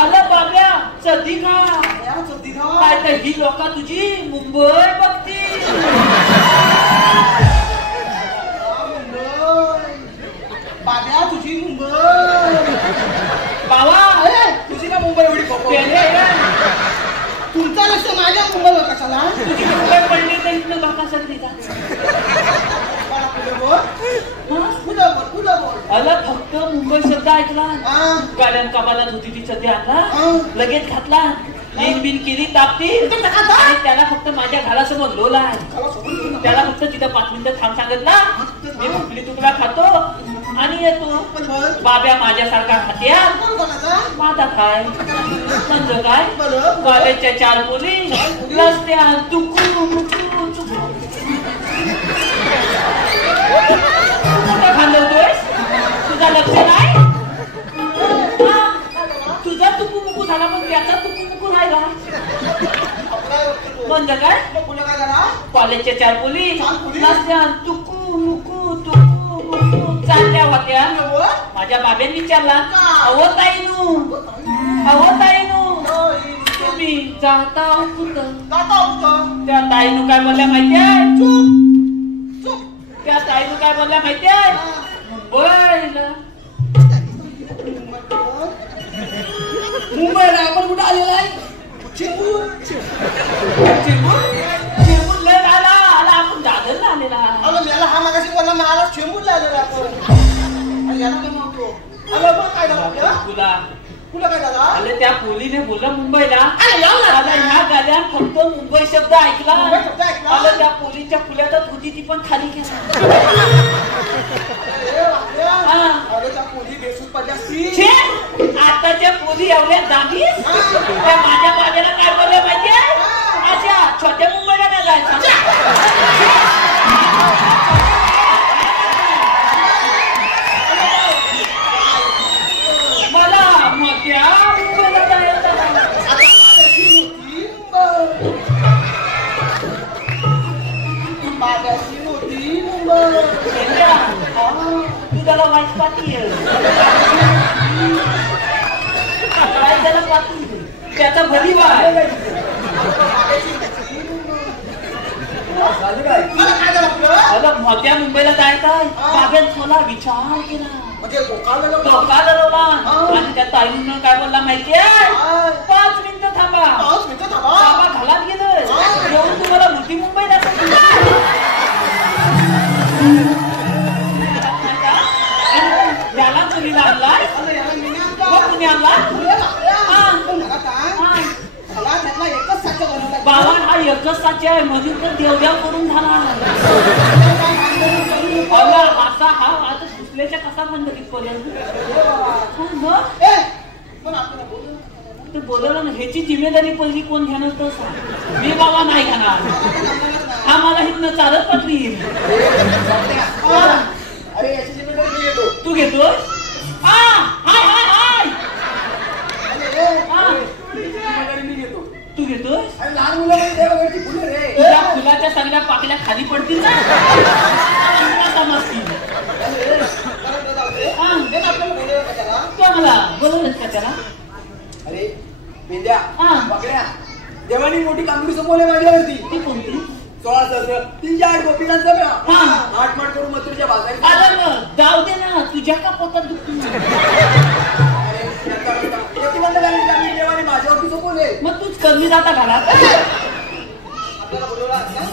आलं बाब्या सदी खा. काय तर ही लोक तुझी मुंबई बघती. बाब्या तुझी मुंबई. बाबा तुझी का मुंबई एवढी तुमचा लक्ष माझ्या मुंबईवर कशाला. तुझी मुंबई पडली तर इथलं बाका सगळी का. अला फक्त मुंबई शब्द ऐकला गाड्यान कामाला होती ती सध्या आणला लगेच घातला लीन बिन केली तापती आणि त्याला फक्त माझ्या घरासमोर लोला आहे. त्याला फक्त तिथं 5 मिनिटं थांब सांगितला. मी भुकली तुकडा खातो आणि येतो. बाब्या माझ्यासारखा खात्या माझा काय म्हणजे काय कॉलेजच्या 4 मुली रस्त्यात चुकू घालवतोय. तुझा लक्ष नाही. तुझा तुकू झाला पण त्याचा तुकू राहिला म्हणजे काय. कॉलेजच्या 4 मुली रस्त्यात चुकू चालल्या होत्या. माझ्या बाबेने विचारला अहो ताईनू तुम्ही जाता कुठं. त्या ताईनू काय बोलल्या माहितीये. त्या ताईनू काय बोलल्या माहितीये. मुंबईला आपण कुठं आलेला आहे. चिरमुर लय आला आपण दादरला आलेला. मला हा मागाशी बोलला मला चेंबूरला आलेला आपण. याला काय म्हणतो. काय तुला काय झालं. अरे त्या पोलीने बोललं मुंबईला. ह्या गाड्या फक्त मुंबई शब्द ऐकला. अरे त्या पोलीच्या फुल्यातच होती ती पण खाली केला. आताच्या पोली एवढ्या दाबी त्या माझ्या बाबेला काय बोलल्या माहितीये. अशा छोट्या मुंबईला काय जायचं. मला मोठ्या मुंबईला जायचं. बाब्याची मोठी मुंबई. तू त्याला वाईट पाठी काय त्याला पाठी त्याचा भली बाय. झालं काय? मला काय झालं आपलं? अगं मोठ्या मुंबईला जायचं बागेत मला विचार केला म्हणजे बोकाळलेलं धोका लढवला आणि त्या ताईनं काय बोलला माहितीये 5 मिनिटं थांबा 5 मिनिटं थांबा. बाबा घालात गेलं येऊन तुम्हाला मोठी मुंबई याला मुलीला आणलाय कुणी आणला बाबा हा एकच साचे आहे म्हणून तर देवदेव करून झाला असा हा आता सुचल्याच्या कसा मंडळीत पर्यंत ते बोलवलं ना ह्याची जिम्मेदारी पहिली कोण घेणार तर सांग मी बाबा नाही घेणार हा मला इथनं चालत पटली अरे याची जिम्मेदारी मी घेतो. तू घेतोय हाय हाय हाय जिम्मेदारी मी घेतो. तू घेतोय अरे लहान मुलं देवावरची फुलं रे. तुझ्या फुलाच्या सगळ्या पाकल्या खाली पडतील ना समजतील मला बोलवलं का त्याला अरे मेंढ्या हा. बकऱ्या देवानी मोठी कामगिरी सोपवली माझ्यावरती. ती कोणती 16 सहस्र 308 गोपीनाथचा मेळा. हा. आठमाट करून मथुरेच्या बाजारी. अरे मग जाऊ दे ना तुझ्या का पोटात दुखतो प्रतिबंध घालण्याची कामगिरी देवाने माझ्यावरती सोपवले. मग तूच कमी जाता घरात आपल्याला बोलवलं असं?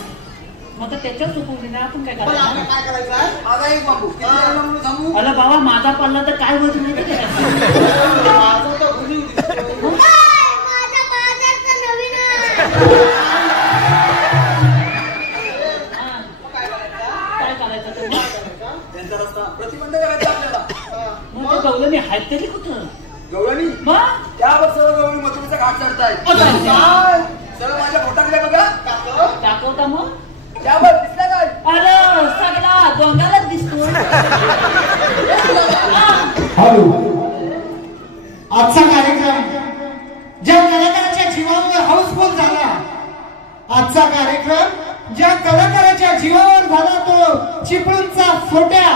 मग त्याच्यावर चुकवली ना आपण काय पण करायचं आपण काय करायचं आहे? माझा एक बांबू किती जणांना म्हणून सांगू. अरे बाबा माझा पडला तर काय होत नाही ते माझं तर भुली दिसतोय. माझा बाजारचा नवीन काय करायचं ते त्यांचा रस्ता प्रतिबंध करायचा आपल्याला. मग ते गवलं मी हात तरी कुठं गवळणी मग त्यावर सर्व गवळी मथुरेचा घाट चढतायत. काय? सर्व माझ्या पोटाकडे बघा. दाखवता मग त्यावर दिसला काय? अरे सगळा डोंगालाच दिसतो हॅलो आजचा कार्यक्रम ज्या कलाकाराच्या जीवावर हाऊसफुल झाला आजचा कार्यक्रम ज्या कलाकाराच्या जीवावर झाला तो चिपळूणचा फोट्या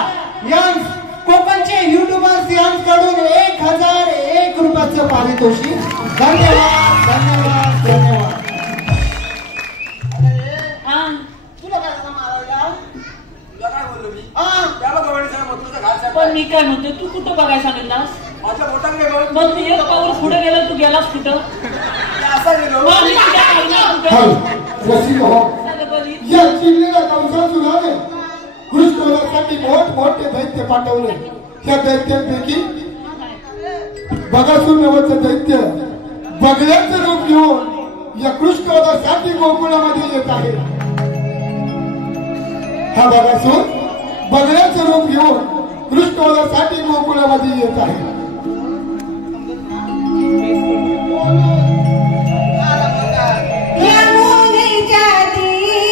यांस कोकणचे युट्यूबर्स यांकडून 1001 रुपयाचं पारितोषिक. धन्यवाद धन्यवाद धन्यवाद. तुला काय झालं मारायला? तुला काय बोललो मी? त्याला गवळणी सर्व मथुरेचा घाट पण चढतायत. मी काय म्हणतो तू कुठं बघायला सांगितलास माझ्या पोटाकडे बघ. मग तू एक पाऊल पुढे गेला तू गेलास कुठं असा गेलो. मग मी तुझ्या आईला हॅलो कुठं रसिक हो चालेल बरी. या चिडलेल्या कंसात सुद्धा कृष्णवधासाठी मोठमोठे दैत्य पाठवले. त्या दैत्यांपैकी बगासूर नावाचं दैत्य बगड्याचं रूप घेऊन या कृष्णवधासाठी गोकुळामध्ये येत आहे. हा बगासूर बगड्याचं रूप घेऊन कृष्णवधासाठी गोकुळामध्ये येत आहे. यमुनेच्या तीरी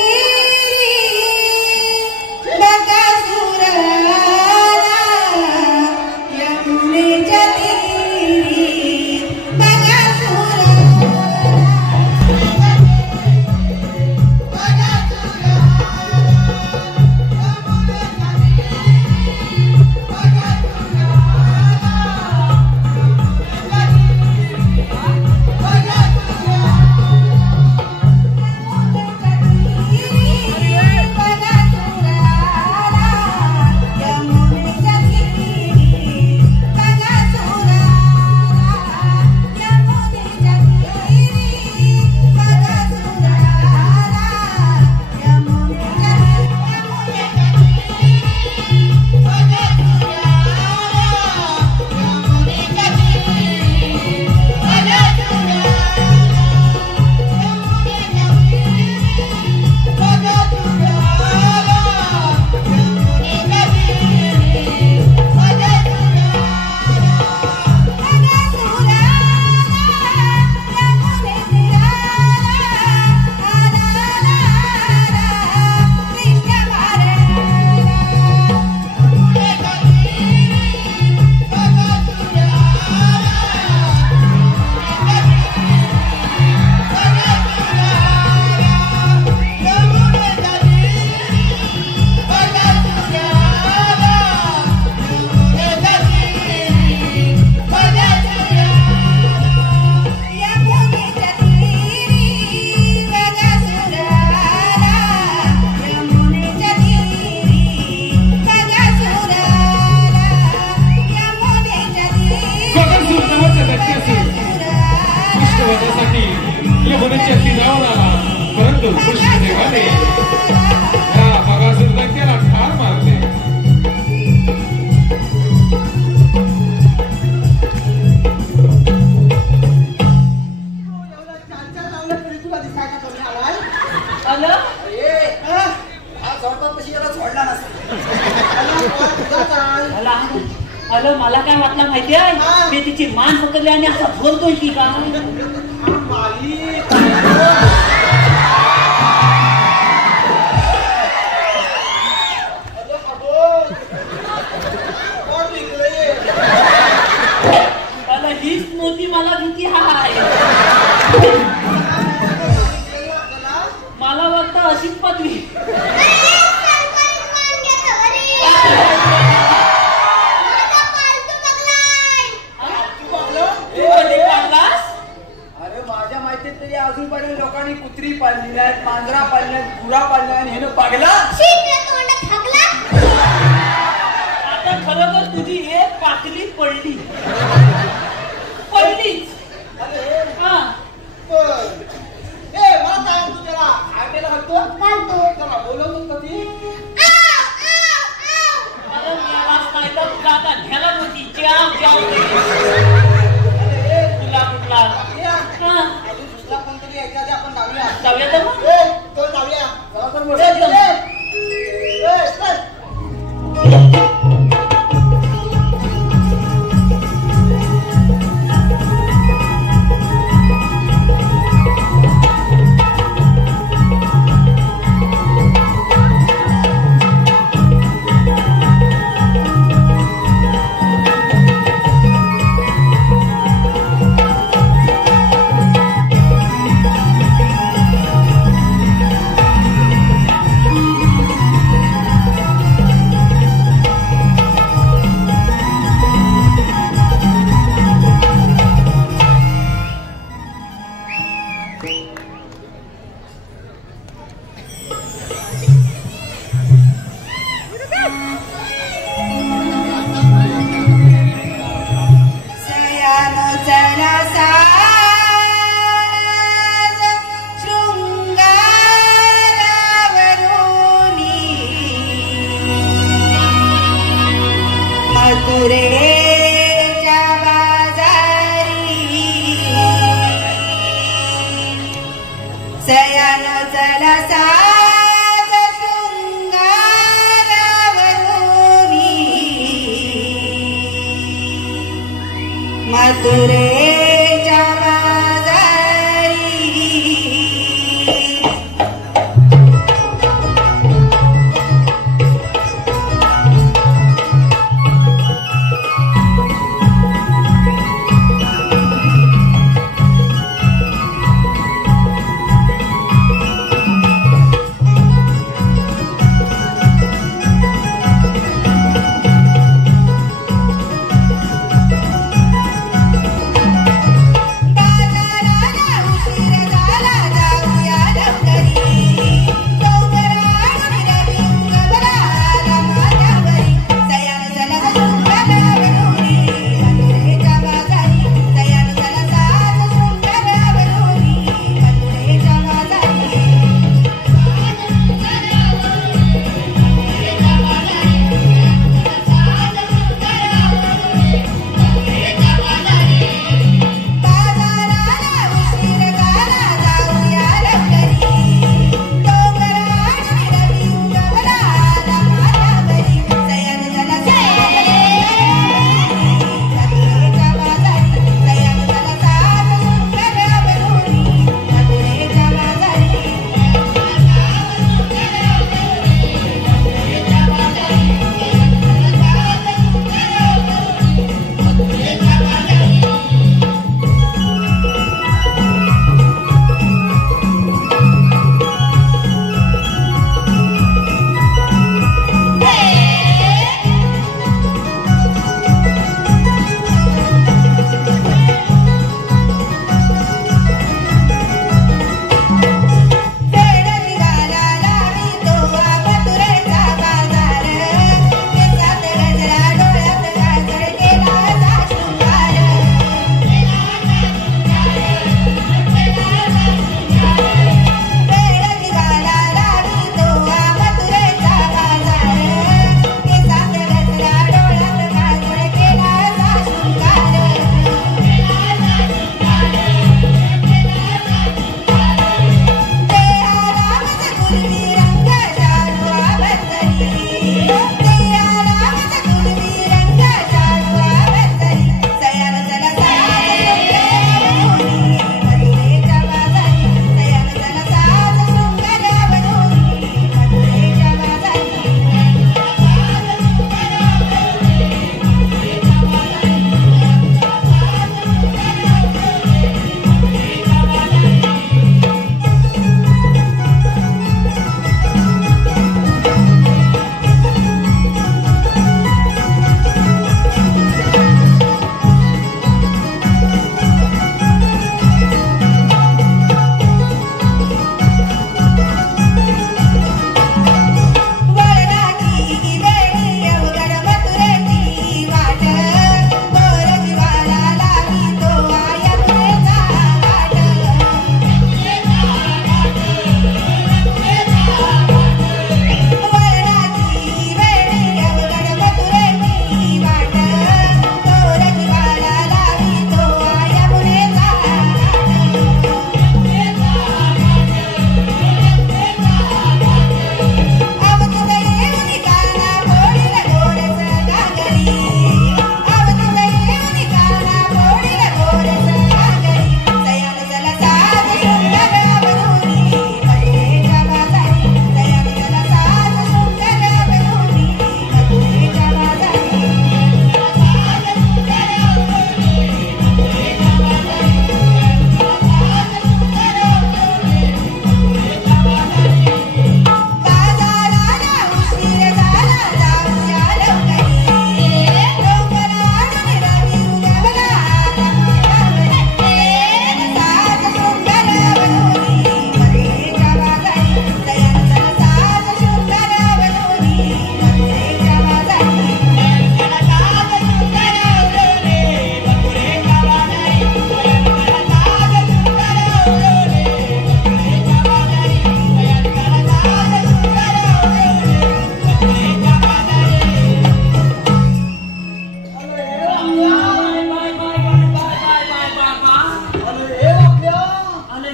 बकासूर आला. यमुनेच्या तीरी बकासूर आला. या मनुष्याची जाऊन आला, परंतु कृष्णदेवाने या बगासूर दंक्याला ठार मारले. हॅलो, मला काय वाटलं माहिती आहे, मी तिची मान पकडली आणि असा बोलतोय की काय. मला हीच मोठी मला भीती आहे. मला वाटतं अशीच पदवी. अजूनपर्यंत लोकांनी कुत्री पाळली नाहीत, मांजरा पाळली नाहीत, गुरा पाळल्या आणि हे पागला. आता खरोखर तुझी एक पाकली पडली पडलीच. मला काय तू त्याला आटेला घालतो त्याला बोलवतो कधी. अरे मेलाच नाही तर तुला आता घ्यायला नव्हती. जाव जाव तुला कुठला कोणतरी याच्या आधी आपण लावूया. जाऊया तर मग तो लावूया.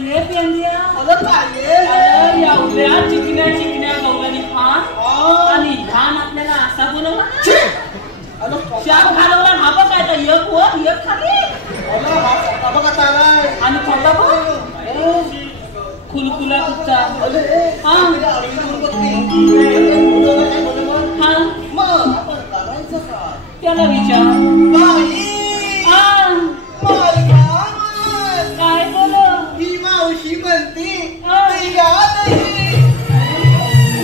रे पेंदिया एवढ्या चिकण्या गवळणी खान आणि धान आपल्याला असा बोलवला शाप घालवला हा बघ काय तर एक वर एक खाली आणि खोटा बघ खुलखुला कुठचा त्याला विचार काय बोल ही मावशी म्हणते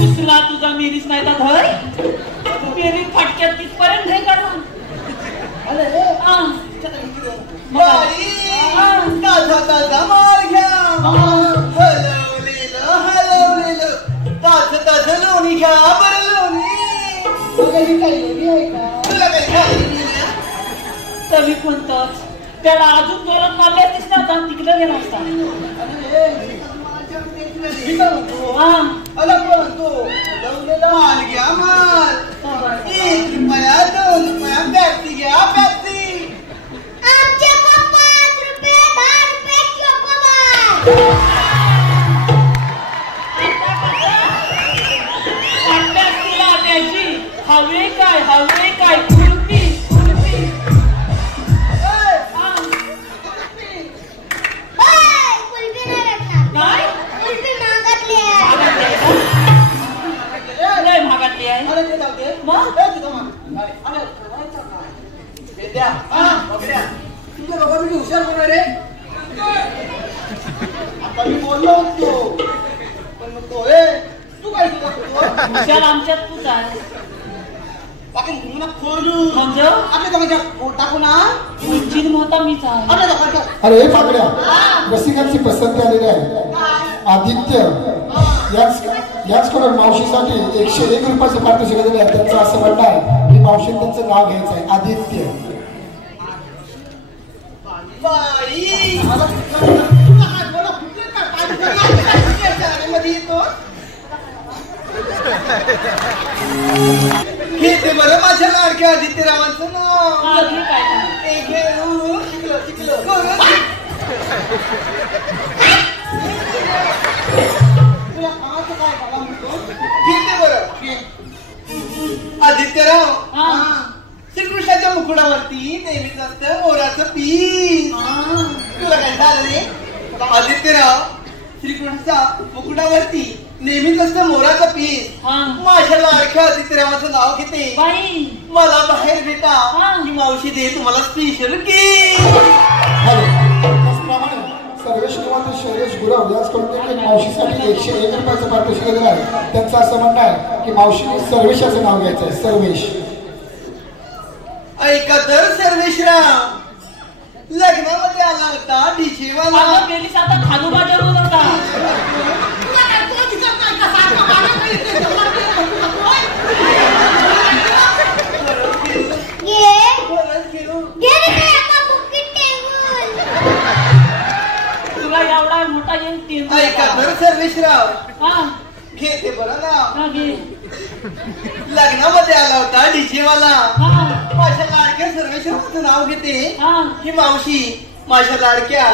उसला तुझा मेरीच नाही तर धर मेरी फटक्यात तिथपर्यंत हे काढून ताजा माल घ्या हलवलेलं ताज लोणी घ्या बरं लोणी काही लोणी आहे का तुला काही खाली तरी म्हणतात त्याला अजून जोरात मारले दिसतात तिकडे गेला असता माल घ्या माल 1 रुपया 2 रुपया पॅप्सी घ्या पॅप्सी आमच्या 5 रुपये 10 रुपये चॉकोबार हवे काय कुल्फी महागातली आहे हुशार होणार रे आता मी बोललो होतो पण म्हणतो तू काय हुशार आमच्यात तूच आहे अरे पागड्या रसिकांची पसंती आलेली आहे आदित्य याचकडून मावशीसाठी 101 रुपयाचं पारितोषिक दिले आहे. त्यांचं असं म्हणणं आहे की मावशीने त्यांचं नाव घ्यायचं आहे आदित्य. घेते बरं माझ्या लाडक्या आदित्यरावांचं नाव शिकलो तुला कामाचं काय मला म्हणतो घेते बरं आदित्यराव श्रीकृष्णाच्या मुकुडावरती नेहमीच असतं मोराचं पीस तुला काय झालं रे आदित्यराव श्रीकृष्णाच्या मुकुटावरती नेहमीच असतं मोराचं पीस माझ्या लाडक्या आदित्यरावाचं नाव घेते मला बाहेर भेटा ही मावशी दे तुम्हाला स्पेशल सर्वेश निवांत शैलेश गुरव याचकडून मावशीसाठी 101 रुपयाचं पारितोषिक दिलं आहे. त्यांचं असं म्हणणं आहे की मावशीने सर्वेशाचं नाव घ्यायचं आहे सर्वेश. ऐका तर सर्वेशराव लग्नामध्ये आला होता डीजे वाला पेलीस आता खालूबाजा रोज होता तुला एवढा मोठा येईल ऐका तर सर्वेशराव घेते बरं ना लग्नामध्ये आला होता डीजे वाला माझ्या लाडक्या सर्वेश्वरांचं नाव घेते ही मावशी माझ्या लाडक्या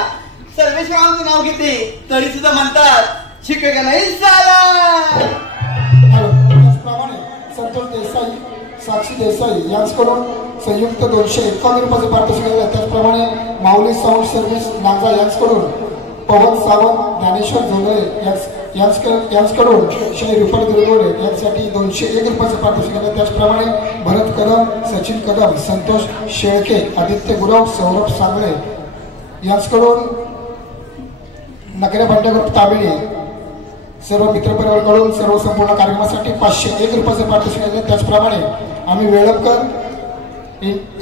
सर्वेश्वरांचं नाव घेते तरी सुद्धा म्हणतात शिकगा नाही झाला. संतोष देसाई साक्षी देसाई यांच्याकडून संयुक्त 251 रुपयाचं पारितोषिक दिलं. त्याचप्रमाणे माऊली साऊंड सर्व्हिस नागा यांच्याकडून पवन सावंत ज्ञानेश्वर जोगळे यांच्याकडून 100 रुपये दिले यांसाठी 201 रुपयाचं पारितोषिक दिलं. त्याचप्रमाणे भरत कदम सचिन कदम संतोष शेळके आदित्य गुरव सौरभ सांगळे यांच्याकडून नगरे भांडेग्रुप तामिळे सर्व मित्रपरिवाराकडून सर्व संपूर्ण कार्यक्रमासाठी 501 रुपयाचं पारितोषिक दिलं. त्याचप्रमाणे आम्ही वेळपकर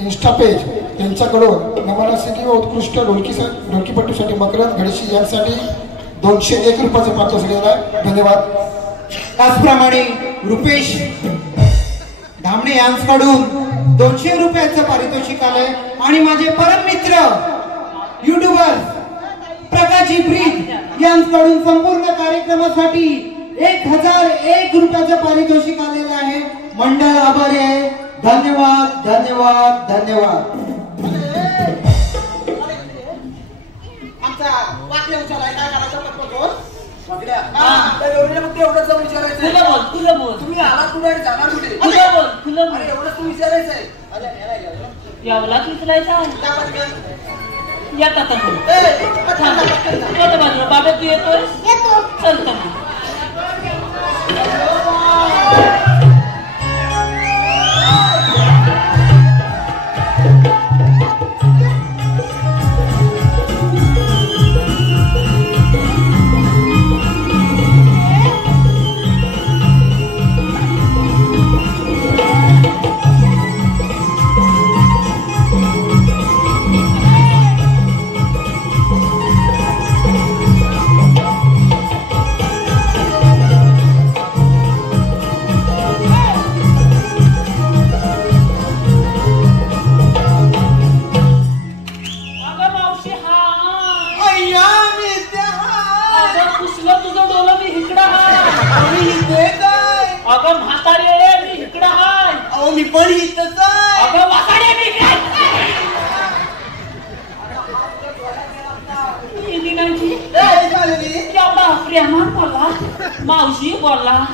इन्स्टा पेज यांच्याकडून नमनासिकी व उत्कृष्ट ढोलकीपट्टीसाठी मकरंद घडशी यांसाठी 201 रुपयाचं पारितोषिक दिलं आहे. धन्यवाद. त्याचप्रमाणे रुपेश धामणे यांच्याकडून 200 रुपयाचं पारितोषिक आलंय आणि माझे परम मित्र युट्यूबर प्रकाशजी ब्रिज यांच्याकडून संपूर्ण कार्यक्रमासाठी 1001 रुपयाचं पारितोषिक आलेलं आहे. मंडळ आभारी आहे. धन्यवाद धन्यवाद धन्यवाद. आमचा वाक्य उचलाय काय करायचं बघल्या त्या गौरीला फक्त एवढंच जाऊन विचारायचं तुला बोल तुम्ही आलात कुठे आणि जाणार कुठे तुला बोल अरे एवढंच तू विचारायचं आहे. अरे यावलाच विचारायचा येतात बाबा तू येतोय चल मावशी बोलला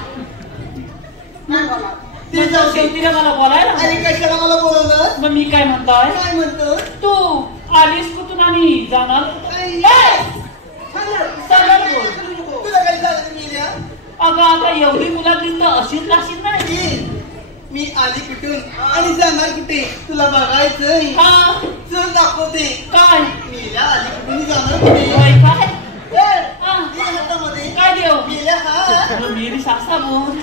शेवटीला मला बोलायला कशाला मला बोलवलं मग मी काय म्हणताय काय म्हणतो तू आलीस कुठून आणि जाणार तुला काय झालं मी अगं आता एवढी मुलाची तर अशीच लागशील नाही मी आली कुठून आणि जाणार कुठे तुला बघायचं चल दाखवते काय मीला आली कुठून जाणार कुठे काय देऊ गेल्या हा मेरी सासा बोल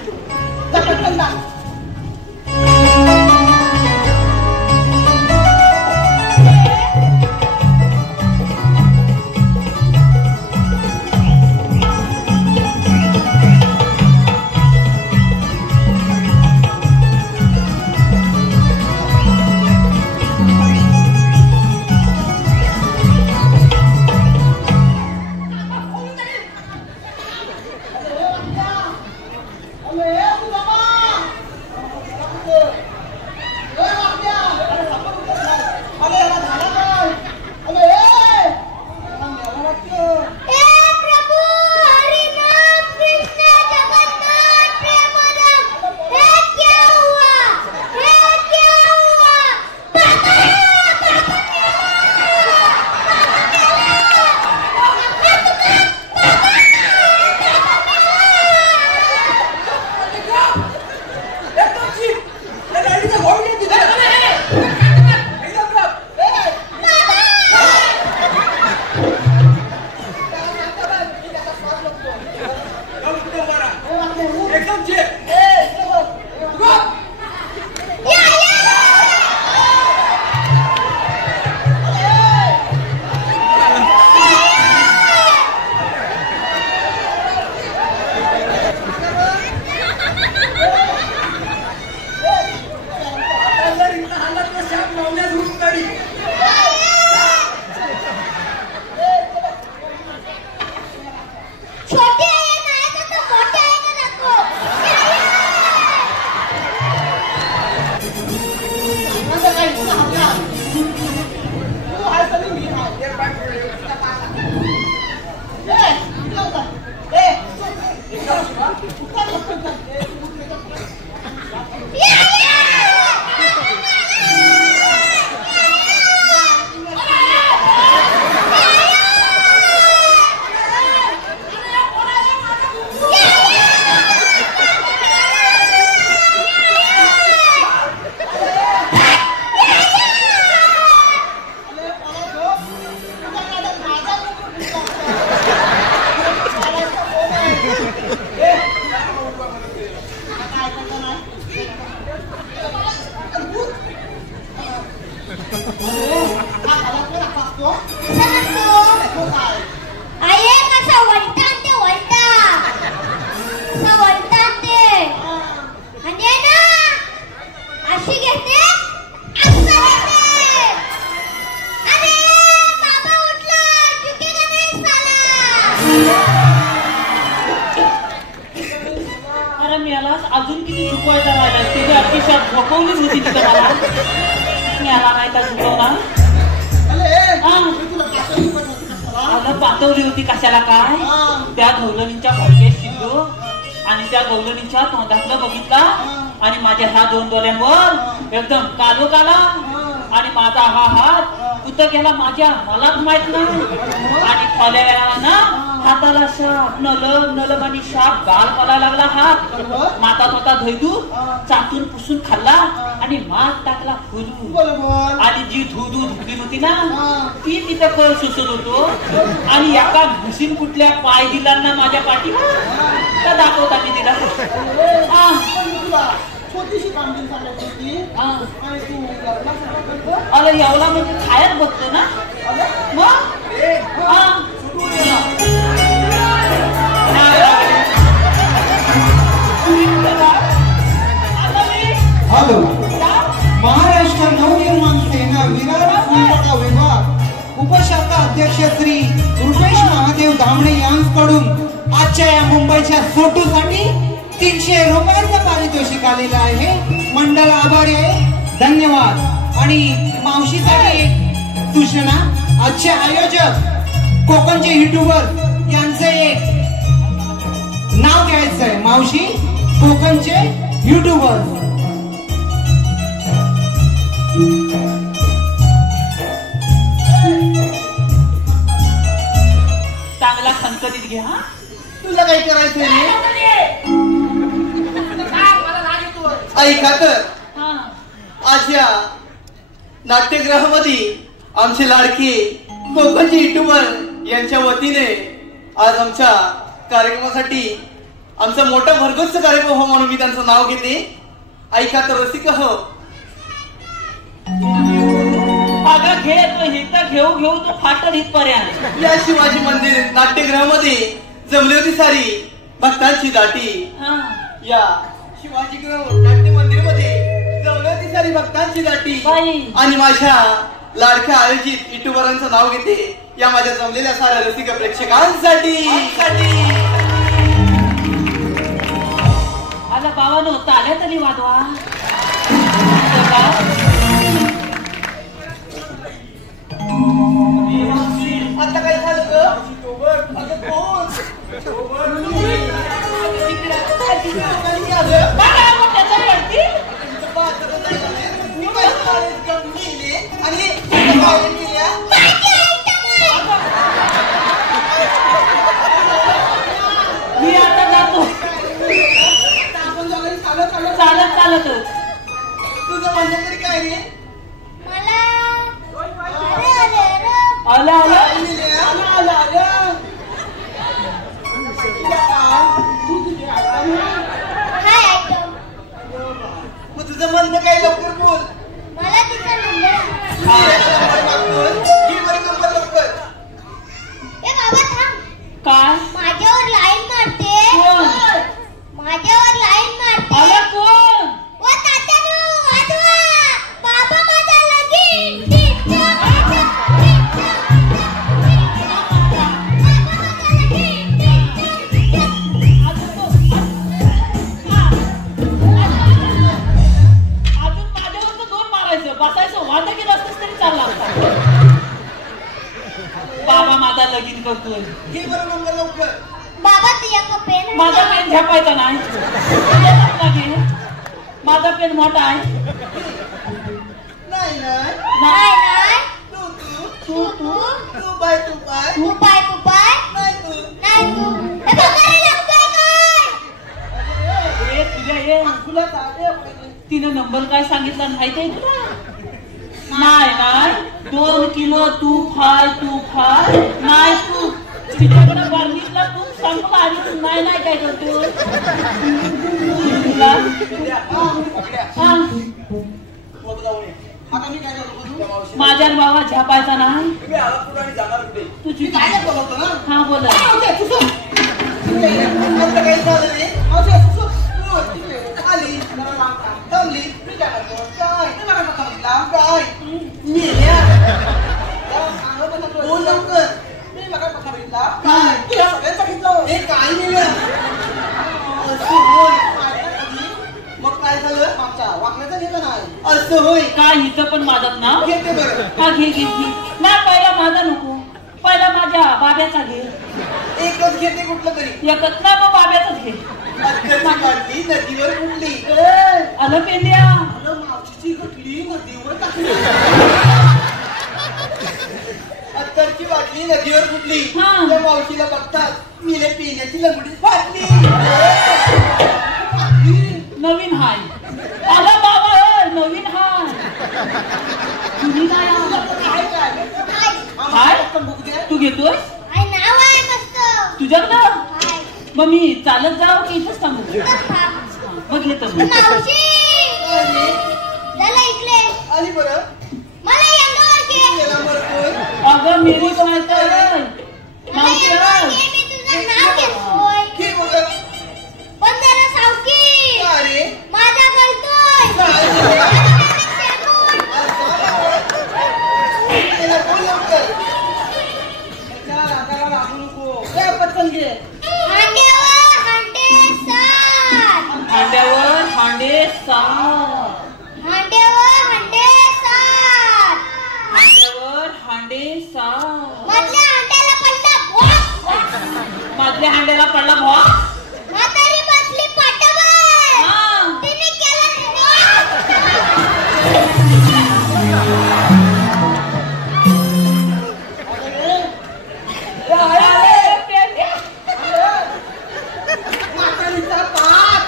अजून किती झुकवायचा राहिला त्याची अतिशय झोपवलीच होती तिथं मला मी आला नाही का झुकवला आलं पातवली होती कशाला काय त्या गवलनीच्या भोक्यात शिरलो आणि त्या गवलनीच्या तोंडातलं बघितला आणि माझ्या ह्या 2 डोळ्यांवर एकदम कालो काला आणि माझा हा हात कुठं गेला मलाच माहित नाही आणि थोड्या वेळाला ना हाताला शाप नलम आणि शाप गाल पडायला लागला हात मातात होता धैदू चाटून पुसून खाल्ला आणि मात टाकला फुलू आणि जी धुदू धुकली होती ना ती तिथं कळ सुसत होतो आणि एका घुसीन कुठल्या पाय दिला ना माझ्या पाठीवर तर दाखवता मी तिला छोटीशी कामगिरी सांगायची होती अरे एवढा म्हणजे खायच बघतो ना मग हॅलो महाराष्ट्र नवनिर्माण सेना विरार फुलपाडा विभाग उपशाखा अध्यक्ष श्री रुपेश महादेव दामणे यांच्याकडून आजच्या या मुंबईच्या फोटोसाठी 300 रुपयांचं पारितोषिक आलेलं आहे. मंडळ आभारी आहे, धन्यवाद. आणि मावशीसाठी एक सूचना, आजचे आयोजक कोकणचे युट्यूबर यांचे एक नाव घ्यायचं आहे. मावशी कोकणचे युट्यूबर चांगला खणखणीत घ्या. तुला काय करायचंय ऐका तर आज या नाट्यगृहामध्ये आमचे लाडके कोकणचे युट्यूबर यांच्या वतीने आज आमच्या कार्यक्रमासाठी आमचा मोठा भरघोस कार्यक्रम हो म्हणून मी त्यांचं नाव घेते. ऐका तर रसिक हो. अगं घे तो हिता घेऊ घेऊ तो फाटल इथपर्यंत. या शिवाजी मंदिर नाट्यगृहामध्ये जमली होती सारी भक्तांची दाटी. या शिवाजी नाट्य मंदिर मध्ये जमली होती सारी भक्तांची दाटी आणि माझ्या लाडक्या आयोजित युट्यूबरांचं नाव घेते या माझ्या जमलेल्या साऱ्या रसिक प्रेक्षकांसाठी. आला बाबानो ताल्या तरी वाजवा. आता काय झालं ग? मी आता जातो चालत चालतच. तुझं म्हणणं तरी काय रे? आलं मग तुझं म्हणणं काय लवकर बोल. मला तिचा नंबर लवकर. ए बाबा थांब. काय माझ्यावर लाईन मारते. माझ्यावर लाईन मारते. आला कोण? ओ तात्यानो वाजवा. बाबा माझा लगीन. बसायचं वाद की असतच तरी चालला होता. बाबा माझा लगीन करतोय. घे बरं नंबर लवकर. बाबा तुझ्या पेन. माझा पेन झेपायचा नाही. माझा पेन मोठा आहे. नाही नाही नाही. तू पाय तू पाय नाही तू हे बघायला लागतोय काय? ए तुझ्या ये तुला तिनं नंबर काय सांगितला माहितीये तुला? नाही 2 किलो तू फाय नाही तू तिच्याकडे बार्मीतला तू सांगू आधी नाही काय करतो तुला. माझ्या बाबा झपायचा नाही. तुझी हा बोला. मग काय झालं? वागण्याचं घेतलं नाही असं होय. काय हिचं पण माझं नाव घेते बरं. हा घे. नाही पहिला माझा नको. पहिला माझ्या बाब्याचा घे. एकच घेते कुठलं तरी. एकच ना मग बाब्याचाच घे. अत्तरची बाटली नदीवर कुठली. आलं पेंड्या. मावशीची घटली नदीवर टाकली. अत्तरची बाटली नदीवर कुठली. त्या मावशीला बघतात मिले पिण्याची लंगडी फाटली. नवीन हाय. आला बाबा नवीन हाय. तुम्ही काय हाय तू घेतोय तुझ्याकडं. मग मी चालत जाऊ की इथंच थांबू. मग घेतो आली बरं. अगं मेरी मावशी माझा करतोय. पटकन घे. हांड्यावर हांडे सात. हांड्यावर हांडे सात. हांड्यावर हांडे सात. मधल्या हांड्याला पडला भोक. मधल्या हांड्याला पडला भोक. म्हातारी बसली पाटावर. तिने केलं म्हातारीचा पाठ.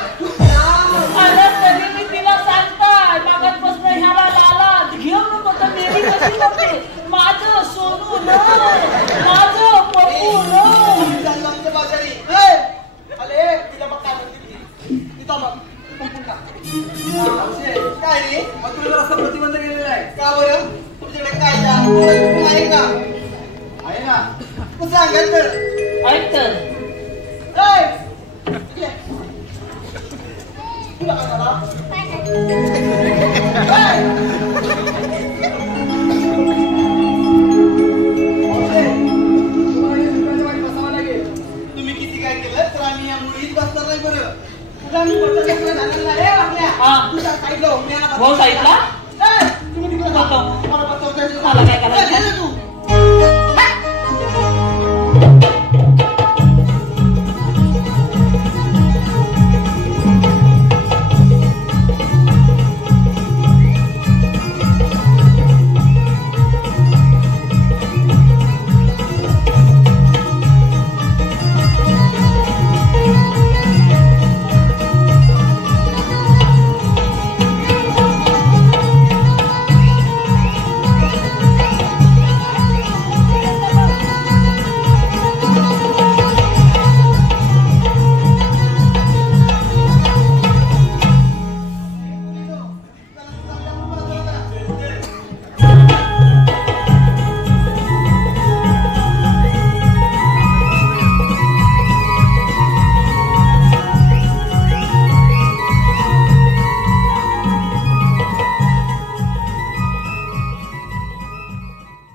अरे तरी मी तिला सांगताय मागासपासून ह्याला लालात घेऊ नको तर मेरी कशी करते. माझं सोनू न माझं पप्पू न. आमच्या बाजारी आले तिला बघ काय म्हणते. तिथं बघ काय रे. तुला असं प्रतिबंध केलेला आहे का बरं. तुमच्याकडे कायदा आहे का. आहे ना. तू सांगाल तर ऐक तर. तुला काय झाला. तुम्ही किती काय केलं तर आम्ही या मुलीत बसणार नाही बरं. तुला मी मोठं लेकरं झालेलं आहे आपल्या. तुझ्या साईडला हो साईडला तुम्ही तिकडे मला काय करायचं.